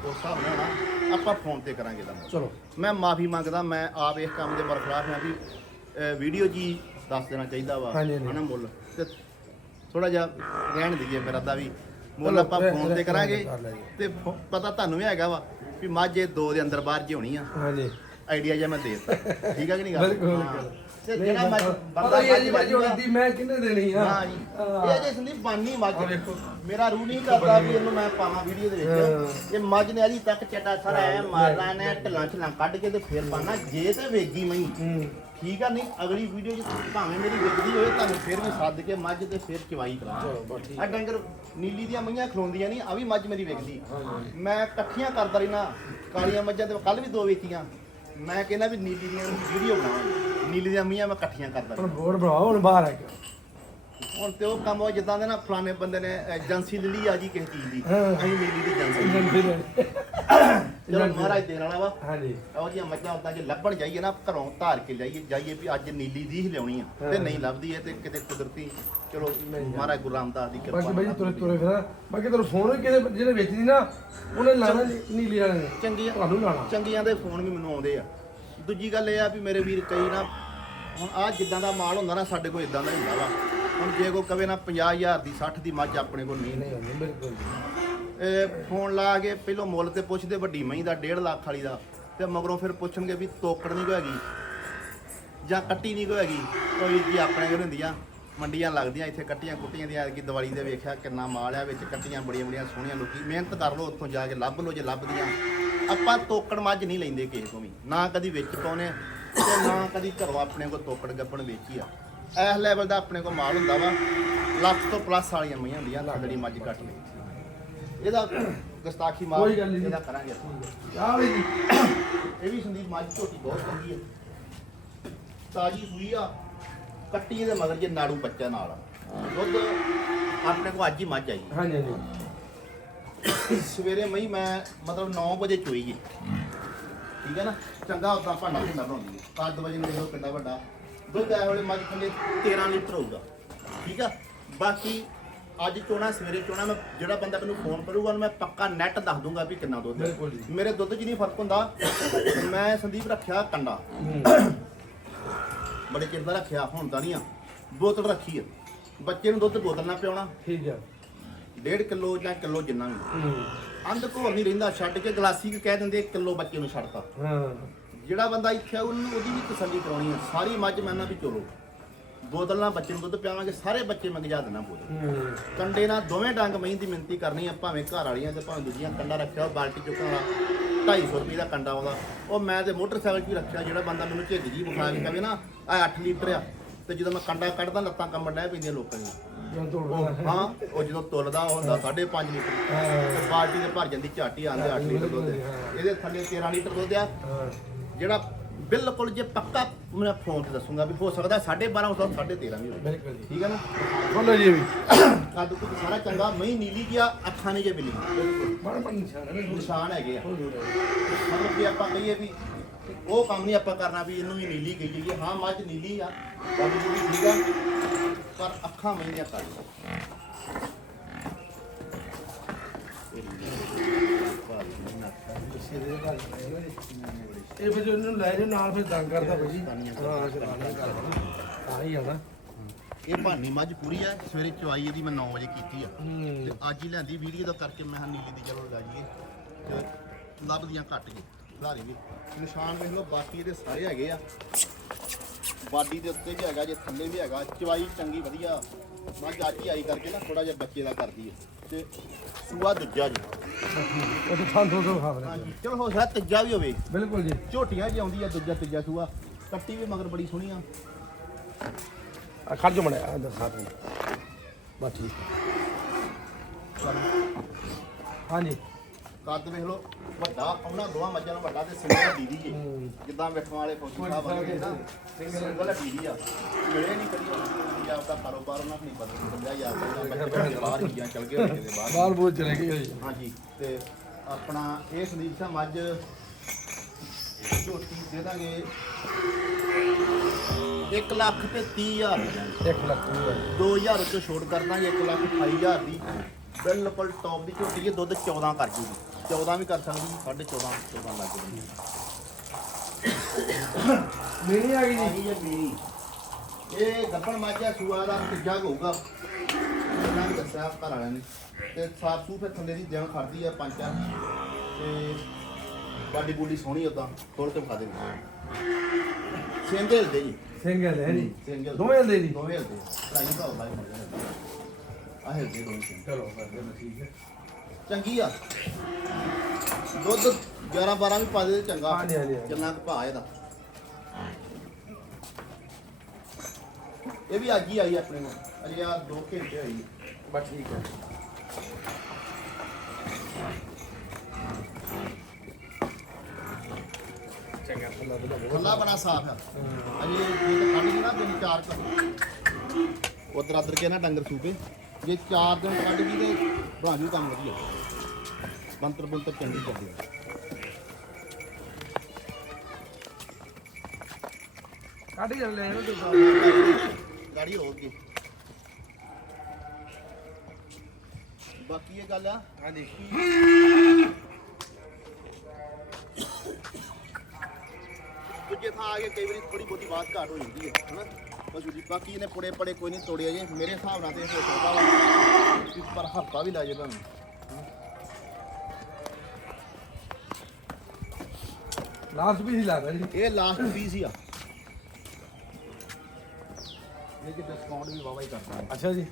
ਉਸ ਹਿਸਾਬ ਨਾਲ ਹੋਣਾ ਆਪਾਂ ਫੋਨ ਤੇ ਕਰਾਂਗੇ ਇਹਦਾ ਮੁੱਲ। ਚਲੋ। ਮੈਂ ਮਾਫੀ ਮੰਗਦਾ ਮੈਂ ਆਪ ਇਸ ਕੰਮ ਦੇ ਬਰਖਲਾਫ ਹਾਂ ਵੀ ਵੀਡੀਓ ਜੀ ਦੱਸ ਦੇਣਾ ਚਾਹੀਦਾ ਵਾ ਹਾਂਜੀ, ਹਾਂਜੀ। ਹਨਾ ਮੁੱਲ? ਤੇ ਥੋੜਾ ਜਿਹਾ ਰਹਿਣ ਦਈਏ ਮੇਰਾ ਦਾ ਵੀ। ਮੁੱਲ ਚਲੋ, ਆਪਾਂ ਰਹਿ- ਫੋਨ ਤੇ ਰਹਿ- ਕਰਾਂਗੇ। ਕਰ ਲਾਂਗੇ। ਤੇ ਫੋ- ਪਤਾ ਤੁਹਾਨੂੰ ਵੀ ਹੈਗਾ ਵਾ ਵੀ ਮੱਝ ਦੋ ਦੇ ਅੰਦਰ ਬਾਹਰ ਜੀ ਹੋਣੀ ਆ। ਹਾਂਜੀ। ਆਈਡੀਆ ਜਿਹਾ ਮੈਂ ਦੇ ਦਿੱਤਾ। ਠੀਕ ਆ ਕਿ ਨਹੀਂ ਗੱਲ? ਬਿਲਕੁਲ, ਹਾਂ। ਬਿਲਕੁਲ। ਤੇ ਜਿਹੜਾ ਮੱਝ ਪਤਾ- ਬੰਦਾ ਪਤਾ ਹੀ ਹੈ ਜੀ ਮੱਝ ਭਾਜੀ ਹੁਣ ਦੀ ਮੈਂ ਕਿੰਨੇ ਦੇਣੀ ਆ? ਹਾਂ ਜੀ। ਹਾਂ। ਇਹ ਜੇ ਸੰਦੀਪ ਬਾਨੀ ਮੱਝ ਆਹ ਵੇਖੋ। ਮੇਰਾ ਰੂਹ ਨਹੀਂ ਕਰਦਾ ਵੀ ਇਹਨੂੰ ਮੈਂ ਪਾਵਾਂ ਵੀਡੀਓ ਦੇ ਵਿੱਚ। ਇਹ ਮੱਝ ਨੇ ਅਜੀ ਤੱਕ ਚੱਡਾ ਸਾਰਾ ਐ ਮਾਰਨਾ ਨੇ ਢਲਾਂ ਢਲਾਂ ਕੱਢ ਕੇ ਤੇ ਫੇਰ ਪਾਣਾ ਜੇ ਤੇ ਵੇਗੀ ਮਈ ਹੂੰ। ਠੀਕ ਆ ਨਹੀਂ? ਅਗਲੀ ਵੀਡੀਓ 'ਚ ਭਾਵੇਂ ਮੇਰੀ ਵਿਕਦੀ ਹੋਏ ਤੁਹਾਨੂੰ ਫੇਰ ਮੈਂ ਸੱਦ ਕੇ ਮੱਝ ਤੇ ਫੇਰ ਚਵਾਈ ਕਰਾਂ ਆ। ਡੰਗਰ ਨੀਲੀ ਦੀਆਂ ਮਈਆਂ ਖਲੋਂਦੀਆਂ ਨਹੀਂ ਆ ਵੀ ਮੱਝ ਮੇਰੀ ਵਿਕਦੀ ਮੈਂ ਇਕੱਠੀਆਂ ਕਰਦਾ ਰਹਿਣਾ ਕਾਲੀਆਂ ਮੱਝਾਂ ਤੇ ਕੱਲ ਵੀ ਦੋ ਵੇਚੀਆਂ। ਮੈਂ ਕਹਿੰਦਾ ਵੀ ਨੀਲੀ ਦੀਆਂ ਵੀਡੀਓ ਬਣਾਵਾਂ ਨੀਲੀ ਦੀਆਂ ਮਈਆਂ ਮੈਂ ਇਕੱਠੀਆਂ ਕਰਦਾ ਹੁਣ ਬੋਰਡ ਬਣਾਓ ਹੁਣ ਬਾਹਰ ਆ ਕੇ। ਹੁਣ ਤੇ ਉਹ ਕੰਮ ਉਹ ਜਿੱਦਾਂ ਦੇ ਨਾ ਫਲਾਣੇ ਬੰਦੇ ਨੇ ਏਜੰਸੀ ਲੈ ਲਈ ਆ ਜੀ ਕਿਸੇ ਚੀਜ਼ ਦੀ। ਹਾਂ। ਅਸੀਂ ਨੀਲੀ ਦੀ ਏਜੰਸੀ ਚਲੋ ਮਹਾਰਾਜ ਦੇਣ ਵਾਲਾ ਵਾ। ਹਾਂਜੀ। ਉਹ ਜੀਆਂ ਮੱਝਾਂ ਉਦਾਂ ਜੇ ਲੱਭਣ ਜਾਈਏ ਨਾ ਘਰੋਂ ਧਾਰ ਕੇ ਜਾਈਏ ਜਾਈਏ ਵੀ ਅੱਜ ਨੀਲੀ ਦੀ ਹੀ ਲਿਆਉਣੀ ਆ ਤੇ। ਨਹੀਂ ਲੱਭਦੀ ਹੈ ਤੇ ਕਿਤੇ ਕੁਦਰਤੀ ਚਲੋ ਮਹਾਰਾਜ ਗੁਰੂ ਰਾਮਦਾਸ ਦੀ ਕਿਰਪਾ ਬਾਕੀ ਬਾਈ ਨਾਲ ਤੁਰੇ ਤੁਰੇ ਫਿਰ। ਬਾਕੀ ਤੁਹਾਨੂੰ ਫੋਨ ਵੀ ਕਿਸੇ ਜਿਹੜੇ ਵੇਚਦੀ ਨਾ ਉਹਨੇ ਲਾਣਾ ਨੀਲੀ ਵਾਲੇ ਨੇ। ਚੰਗੀਆਂ ਤੁਹਾਨੂੰ ਲਾਣਾ। ਚੰਗੀਆਂ ਦੇ ਫੋਨ ਵੀ ਮੈਨੂੰ ਆਉਂਦੇ ਆ। ਦੂਜੀ ਗੱਲ ਇਹ ਆ ਵੀ ਮੇਰੇ ਵੀਰ ਕਈ ਨਾ, ਹੁਣ ਆ ਜਿੱਦਾਂ ਦਾ ਮਾਲ ਹੁੰਦਾ ਨਾ, ਸਾਡੇ ਕੋਲ ਇਦਾਂ ਦਾ ਹੀ ਹੁੰਦਾ ਵਾ। ਹੁਣ ਜੇ ਕੋਈ ਕਵੇ ਨਾ 50000 ਦੀ 60 ਦੀ, ਮੱਝ ਆਪਣੇ ਕੋਲ ਨਹੀਂ ਨਹੀਂ ਹੁੰਦੀ ਬਿਲਕੁਲ ਇਹ ਫੋਨ ਲਾ ਕੇ ਪਹਿਲੋਂ ਮੁੱਲ ਤੇ ਪੁੱਛਦੇ, ਵੱਡੀ ਮਹੀਂ ਦਾ 1.5 ਲੱਖ ਵਾਲੀ ਦਾ। ਤੇ ਮਗਰੋਂ ਫਿਰ ਪੁੱਛਣਗੇ ਵੀ ਤੋਕੜ ਨਹੀਂ ਕੋਈ ਹੈਗੀ, ਜਾਂ ਕੱਟੀ ਨਹੀਂ ਕੋਈ ਹੈਗੀ। ਕੋਈ ਜੀ ਆਪਣੇ ਕੋਲ ਹੁੰਦੀਆਂ, ਮੰਡੀਆਂ ਲੱਗਦੀਆਂ, ਇੱਥੇ ਕੱਟੀਆਂ ਕੁੱਟੀਆਂ ਦੀਆਂ ਕਿ ਦੀਵਾਲੀ ਦੇ ਵੇਖਿਆ ਕਿੰਨਾ ਮਾਲ ਆ, ਵਿੱਚ ਕੱਟੀਆਂ ਬੜੀਆਂ ਬੜੀਆਂ ਸੋਹਣੀਆਂ ਲੋਕੀ। ਮਿਹਨਤ ਕਰ ਲਓ, ਉੱਥੋਂ ਜਾ ਕੇ ਲੱਭ ਲਓ, ਜੇ ਲੱਭਦੀਆਂ। ਆਪਾਂ ਤੋਕੜ ਮੱਝ ਨਹੀਂ ਲੈਂਦੇ ਕਿਸੇ ਤੋਂ ਵੀ। ਨਾ ਕਦੀ ਵਿੱਚ ਪਾਉਨੇ ਤੇ ਨਾ ਕਦੀ ਘਰੋਂ ਆਪਣੇ ਕੋਲ ਤੋਕੜ ਗੱਪਣ ਵੇਚੀ ਆ। ਇਸ ਲੈਵਲ ਦਾ ਆਪਣੇ ਕੋਲ ਮਾਲ ਹੁੰਦਾ ਵਾ। ਲੱਖ ਤੋਂ ਪਲੱਸ ਵਾਲੀਆਂ ਮਈਆਂ ਹੁੰਦੀਆਂ ਜਿਹੜੀ ਮੱਝ ਕੱਟ ਲਈ। ਇਹਦਾ ਗਸਤਾਖੀ ਮਾਰ ਕੋਈ ਗੱਲ ਨਹੀਂ ਜੀ। ਇਹਦਾ ਕਰਾਂਗੇ ਆਪਾਂ। ਆ ਵੀ ਜੀ। ਇਹ ਵੀ ਸੰਦੀਪ ਮੱਝ ਝੋਟੀ ਬਹੁਤ ਚੰਗੀ ਹੈ ਤਾਜੀ ਸੂਈ ਆ। ਕੱਟੀ ਇਹਦੇ ਮਗਰ ਜੇ ਨਾੜੂ ਬੱਚਾ ਨਾਲ ਆ। ਦੁੱਧ ਆਪਣੇ ਕੋਲ ਅੱਜ ਹੀ ਮੱਝ ਆਈ। ਹਾਂਜੀ ਹਾਂਜੀ। ਸਵੇਰੇ ਮਈ ਮੈਂ ਮਤਲਬ 9 ਵਜੇ ਚੋਈ ਜੀ ਠੀਕ ਹੈ ਨਾ? ਚੰਗਾ ਉਦਾਂ ਭਾਂਡਾ ਭੁੰਡਾ ਬਣਾਉਂਦੀ ਹੈ 5 ਵਜੇ ਨੂੰ ਦੇਖੋ ਕਿੰਨਾ ਵੱਡਾ। ਦੁੱਧ ਐ ਵੇਲੇ ਮੱਝ ਥੱਲੇ 13 ਲੀਟਰ ਹੋਊਗਾ। ਠੀਕ ਆ? ਬਾਕੀ ਅੱਜ ਚੋਣਾ ਸਵੇਰੇ ਚੋਣਾ ਮੈਂ ਜਿਹੜਾ ਬੰਦਾ ਮੈਨੂੰ ਫੋਨ ਕਰੂਗਾ ਉਹਨੂੰ ਮੈਂ ਪੱਕਾ ਨੈਟ ਦੱਸ ਦੂੰਗਾ ਵੀ ਕਿੰਨਾ ਦੁੱਧ ਹੈ। ਬਿਲਕੁਲ ਜੀ। ਮੇਰੇ ਦੁੱਧ 'ਚ ਨਹੀਂ ਫ਼ਰਕ ਹੁੰਦਾ। ਮੈਂ ਸੰਦੀਪ ਰੱਖਿਆ ਕੰਡਾ। ਹੂੰ। ਬੜੇ ਚਿਰ ਦਾ ਰੱਖਿਆ ਹੁਣ ਤਾਂ ਨਹੀਂ ਆ। ਬੋਤਲ ਰੱਖੀ ਆ। ਬੱਚੇ ਨੂੰ ਦੁੱਧ ਬੋਤਲ ਨਾਲ ਪਿਆਉਣਾ। ਠੀਕ ਆ। ਡੇਢ ਕਿਲੋ ਜਾਂ ਕਿਲੋ ਜਿੰਨਾ ਵੀ ਅੰਧ ਘੋਲ ਨਹੀਂ ਰਹਿੰਦਾ ਛੱਡ ਕੇ ਗਲਾਸੀ ਕੁ ਕਹਿ ਦਿੰਦੇ ਕਿਲੋ ਬੱਚੇ ਨੂੰ ਛੱਡਤਾ। ਹਾਂ। ਜਿਹੜਾ ਬੰਦਾ ਇੱਥੇ ਆ ਉਹਨੂੰ ਉਹਦੀ ਵੀ ਤਸੱਲੀ ਕਰਾਉਣੀ ਹੈ ਸਾਰੀ ਮੱਝ ਮੈਂ ਨਾ ਵੀ ਚਲੋ ਬੋਤਲ ਨਾਲ ਬੱਚੇ ਨੂੰ ਦੁੱਧ ਪਿਆਵਾਂਗੇ ਸਾਰੇ ਬੱਚੇ ਮੈਂ ਗਜਾ ਦੇਣਾ ਬੋਤਲ। ਕੰਡੇ ਨਾਲ ਦੋਵੇਂ ਡੰਗ ਮਹੀਂ ਦੀ ਮਿੰਤੀ ਕਰਨੀ ਆ ਭਾਵੇਂ ਘਰ ਵਾਲੀਆਂ ਤੇ ਭਾਵੇਂ ਦੂਜੀਆਂ ਕੰਡਾ ਰੱਖਿਆ ਉਹ ਬਾਲਟੀ ਚੁੱਕਣ ਵਾਲਾ 250 ਰੁਪਏ ਦਾ ਕੰਡਾ ਆਉਂਦਾ ਉਹ ਮੈਂ ਤੇ ਮੋਟਰਸਾਈਕਲ 'ਚ ਹੀ ਰੱਖਿਆ ਜਿਹੜਾ ਬੰਦਾ ਮੈਨੂੰ ਝਿੱਗ ਜੀ ਬੁਖਾ ਕੇ ਕਹੇ ਨਾ ਆ 8 ਲੀਟਰ ਆ। ਤੇ ਜਦੋਂ ਮੈਂ ਕੰਡਾ ਕੱਢਦਾ ਲੱਤਾਂ ਕੰਬਣ ਡੈ ਪੈਂਦੀਆਂ ਲੋਕਾਂ ਦੀਆਂ। ਹਾਂ। ਉਹ ਜਦੋਂ ਤੁਲਦਾ ਉਹ ਹੁੰਦਾ 5.5 ਲੀਟਰ। ਹਾਂ। ਤੇ ਬਾਲਟੀ ਦੇ ਭਰ ਜਾਂਦੀ ਝਾਟੀ ਆਂਦੇ 8 ਲੀਟਰ ਦੁੱਧ। ਇਹਦੇ ਥੱਲੇ 13 ਲੀਟਰ ਦੁੱਧ ਆ। ਹਾਂ। ਜਿਹੜਾ ਬਿਲਕੁਲ ਜੇ ਪੱਕਾ ਮੈਂ ਫੋਨ ਤੇ ਦੱਸੂਗਾ ਵੀ ਹੋ ਸਕਦਾ 12.5 ਹੋ ਸਕਦਾ 13.5 ਵੀ ਹੋਵੇ ਠੀਕ ਹੈ ਨਾ? ਬੋਲੋ ਜੀ ਵੀ। ਕੱਦ ਕੁੱਦ ਸਾਰਾ ਚੰਗਾ ਮਹੀਂ ਨੀਲੀ ਗਿਆ ਅੱਖਾਂ ਨੇ ਜੇ ਬਿੱਲੀ ਨਿਸ਼ਾਨ ਹੈ ਹੈਗੇ ਆ। ਮਤਲਬ ਕਿ ਆਪਾਂ ਕਹੀਏ ਵੀ ਉਹ ਕੰਮ ਨਹੀਂ ਆਪਾਂ ਕਰਨਾ ਵੀ ਇਹਨੂੰ ਵੀ ਨੀਲੀ ਕਹੀ ਜਾਈਏ ਹਾਂ ਮੱਝ ਨੀਲੀ ਆ ਕੁੱਦ ਠੀਕ ਆ। ਪਰ ਅੱਖਾਂ ਮਹੀਆਂ ਕਰ ਇਹ ਫਿਰ ਉਹਨੂੰ ਲੈ ਜਾਓ ਨਾਲ ਫਿਰ ਤੰਗ ਕਰਦਾ ਭਾਜੀ ਹਾਂ ਚਲਾਣਾ ਕਰਦਾ ਆ ਹੀ ਆਣਾ ਇਹ ਭਾਨੀ ਮੱਝ ਪੂਰੀ ਆ ਸਵੇਰੇ ਚਵਾਈ ਇਹਦੀ ਮੈਂ 9 ਵਜੇ ਕੀਤੀ ਆ। ਹੂੰ। ਤੇ ਅੱਜ ਹੀ ਲੈਂਦੀ ਵੀਡੀਓ ਦਾ ਕਰਕੇ ਮੈਂ ਕਿਹਾ ਨੀਲੀ ਦੀ ਚਲੋ ਲਾ ਜੀਏ ਤੇ ਲੱਭਦੀਆਂ ਘੱਟ ਗਏ ਖਿਲਾ ਦੇਗੇ। ਨਿਸ਼ਾਨ ਵੇਖ ਲਓ ਬਾਕੀ ਇਹਦੇ ਸਾਰੇ ਹੈਗੇ ਆ। ਬਾਡੀ ਦੇ ਉੱਤੇ ਵੀ ਹੈਗਾ ਜੇ ਥੱਲੇ ਵੀ ਹੈਗਾ। ਚਵਾਈ ਚੰਗੀ ਵਧੀਆ। ਮੱਝ ਅੱਜ ਹੀ ਆਈ ਕਰਕੇ ਨਾ ਥੋੜਾ ਜਿਹਾ ਬੱਚੇ ਦਾ ਕਰਦੀ ਹੈ ਤੇ ਸੂਆ ਦੂਜਾ ਜੀ। ਉਹ ਤਾਂ ਥਾਂ ਤੋਂ ਖਾ ਰਹੇ ਹਾਂਜੀ ਚਲੋ ਹੋ ਸਕਦਾ ਤੀਜਾ ਵੀ ਹੋਵੇ। ਬਿਲਕੁਲ ਜੀ। ਝੋਟੀਆਂ ਜੀ ਆਉਂਦੀ ਆ ਦੂਜਾ ਤੀਜਾ ਸੂਆ। ਕੱਟੀ ਵੀ ਮਗਰ ਬੜੀ ਸੋਹਣੀ ਆ। ਆ ਖੜ ਜਾ ਮੜਿਆ ਦਿਖਾ ਦੇ ਬਸ ਠੀਕ। ਹਾਂਜੀ। ਕੱਦ ਵੇਖ ਲਓ ਵੱਡਾ ਉਹਨਾਂ ਦੋਵਾਂ ਮੱਝਾਂ ਨੂੰ ਵੱਡਾ ਤੇ ਸਿੰਗਲ ਜੀ ਹੂੰ। ਜਿੱਦਾਂ ਵੇਖਣ ਵਾਲੇ ਫੌਜੀ ਸਾਹਿਬ ਵਰਗੇ ਨਾ ਸਿੰਗਲ ਦੀਦੀ ਆ। ਮਿਲੇ ਨਹੀਂ ਕਦੀ ਉਹ ਆਪਦਾ ਕਾਰੋਬਾਰ ਉਹਨਾਂ ਨੂੰ ਨਹੀਂ ਪਤਾ 50000 ਦਾ ਬੱਚੇ ਬਾਹਰ ਹੀ ਜਾਂ ਚਲ ਗਏ ਹੋਣਗੇ ਦੇ ਬਾਹਰ। ਬਾਹਰ ਬੋਲ ਚਲੇ ਗਏ ਹਾਂਜੀ ਤੇ ਆਪਣਾ ਇਹ ਸੰਦੀਪ ਸਿੰਘ ਮੱਝ ਝੋਟੀ ਦੇ ਦਾਂਗੇ। 1 ਲੱਖ ਤੇ 30000 ਦੀ 1 ਲੱਖ ਰੁਪਏ 2000 ਉੱਤੇ ਛੋਟ ਕਰ ਦਾਂਗੇ 1 ਲੱਖ 28000 ਦੀ। ਬਿਲਕੁਲ ਟੌਪ ਦੀ ਝੋਟੀ ਹੈ ਦੁੱਧ 14 ਕਰ ਜੂਗੀ। 14 ਵੀ ਕਰ ਸਕਦੀ 14.5 14 ਲੱਗ ਜੂਗੀ ਮੇਰੀ ਆ ਗਈ ਜੀ। ਆਹੀ ਹੈ ਮੀਨੀ ਇਹ ਗੱਪਣ ਮਾਝਾ ਸੂਆ ਦਾ ਤੀਜਾ ਹੋਊਗਾ ਇਹਨਾਂ ਨੇ ਦੱਸਿਆ ਘਰ ਵਾਲਿਆਂ ਨੇ। ਤੇ ਸਾਫ਼ ਸੂਫ ਥੱਲੇ ਦੀ ਜਮ ਖੜਦੀ ਆ ਪੰਜ ਚਾਰ। ਤੇ ਬਾਡੀ ਬੂਡੀ ਸੋਹਣੀ ਉਦਾਂ ਖੋਲ ਕੇ ਵਿਖਾ ਦੇ। ਸਿੰਗਲ ਦੇ ਜੀ। ਸਿੰਗਲ ਹੈ ਜੀ। ਸਿੰਗਲ। ਦੋਵੇਂ ਹੁੰਦੇ ਜੀ। ਦੋਵੇਂ ਦਾ ਹੀ ਮਿਲ ਆ ਹਲਦੇ ਦੋਵੇਂ ਸਿੰਗਲ। ਚਲੋ ਫਿਰ ਠੀਕ ਹੈ। ਚੰਗੀ ਆ। ਦੁੱਧ 11 12 ਵੀ ਪਾ ਦੇ ਤੇ ਚੰਗਾ। ਹਾਂਜੀ, ਹਾਂਜੀ, ਹਾਂਜੀ। ਕਿੰਨਾ ਕੁ ਭਾਅ ਇਹਦਾ। ਇਹ ਵੀ ਅੱਜ ਹੀ ਆਈ ਆਪਣੇ ਕੋਲ। ਅਜੇ ਆ 2 ਘੰਟੇ ਹੋਈ ਬਸ ਠੀਕ ਹੈ। ਚੰਗਾ ਖੁੱਲਾ ਬੜਾ ਸਾਫ਼ ਆ। ਅਜੇ ਜੇ ਤਾਂ ਕੱਢ ਗਈ ਨਾ ਤਿੰਨ ਚਾਰ ਕੁ ਉਧਰ ਅਦਰ ਕੇ ਨਾ ਡੰਗਰ ਸੂਪੇ ਜੇ ਚਾਰ ਦਿਨ ਕੱਢ ਗਈ ਤੇ ਬਾਜੂ ਕੰਮ ਵਧੀਆ। ਬੰਤਰ ਬੰਤਰ ਚੰਗੀ ਚੱਲਦੀ ਆ। ਕੱਢ ਕੇ ਲੈ ਜਾਣਾ ਤੂੰ ਗਾੜੀ ਹੋ ਗਈ ਬਾਕੀ ਇਹ ਗੱਲ ਆ ਹਾਂਜੀ। ਦੂਜੇ ਥਾਂ ਆ ਕੇ ਕਈ ਵਾਰੀ ਥੋੜੀ ਬਹੁਤੀ ਬਾਤ ਘਾਟ ਹੋ ਜਾਂਦੀ ਹੈ ਹਨਾ? ਬਾਕੀ ਇਹਨੇ ਪੁੜੇ ਪੜੇ ਕੋਈ ਨਹੀਂ ਤੋੜਿਆ ਜੇ ਮੇਰੇ ਹਿਸਾਬ ਨਾਲ ਤੇ ਇਹ ਹੋ ਸਕਦਾ ਵਾ ਕਿ ਪਰ ਹਫਤਾ ਵੀ ਲੱਗ ਜੇ ਤੁਹਾਨੂੰ ਲਾਸਟ ਵੀ ਹੀ ਲੱਗਦਾ ਜੀ। ਇਹ ਲਾਸਟ ਪੀਸ ਹੀ ਆ। ਇਹ ਕਿ ਡਿਸਕਾਊਂਟ ਵੀ ਵਾਵਾ ਹੀ ਕਰਦਾ ਹੈ ਅੱਛਾ ਜੀ।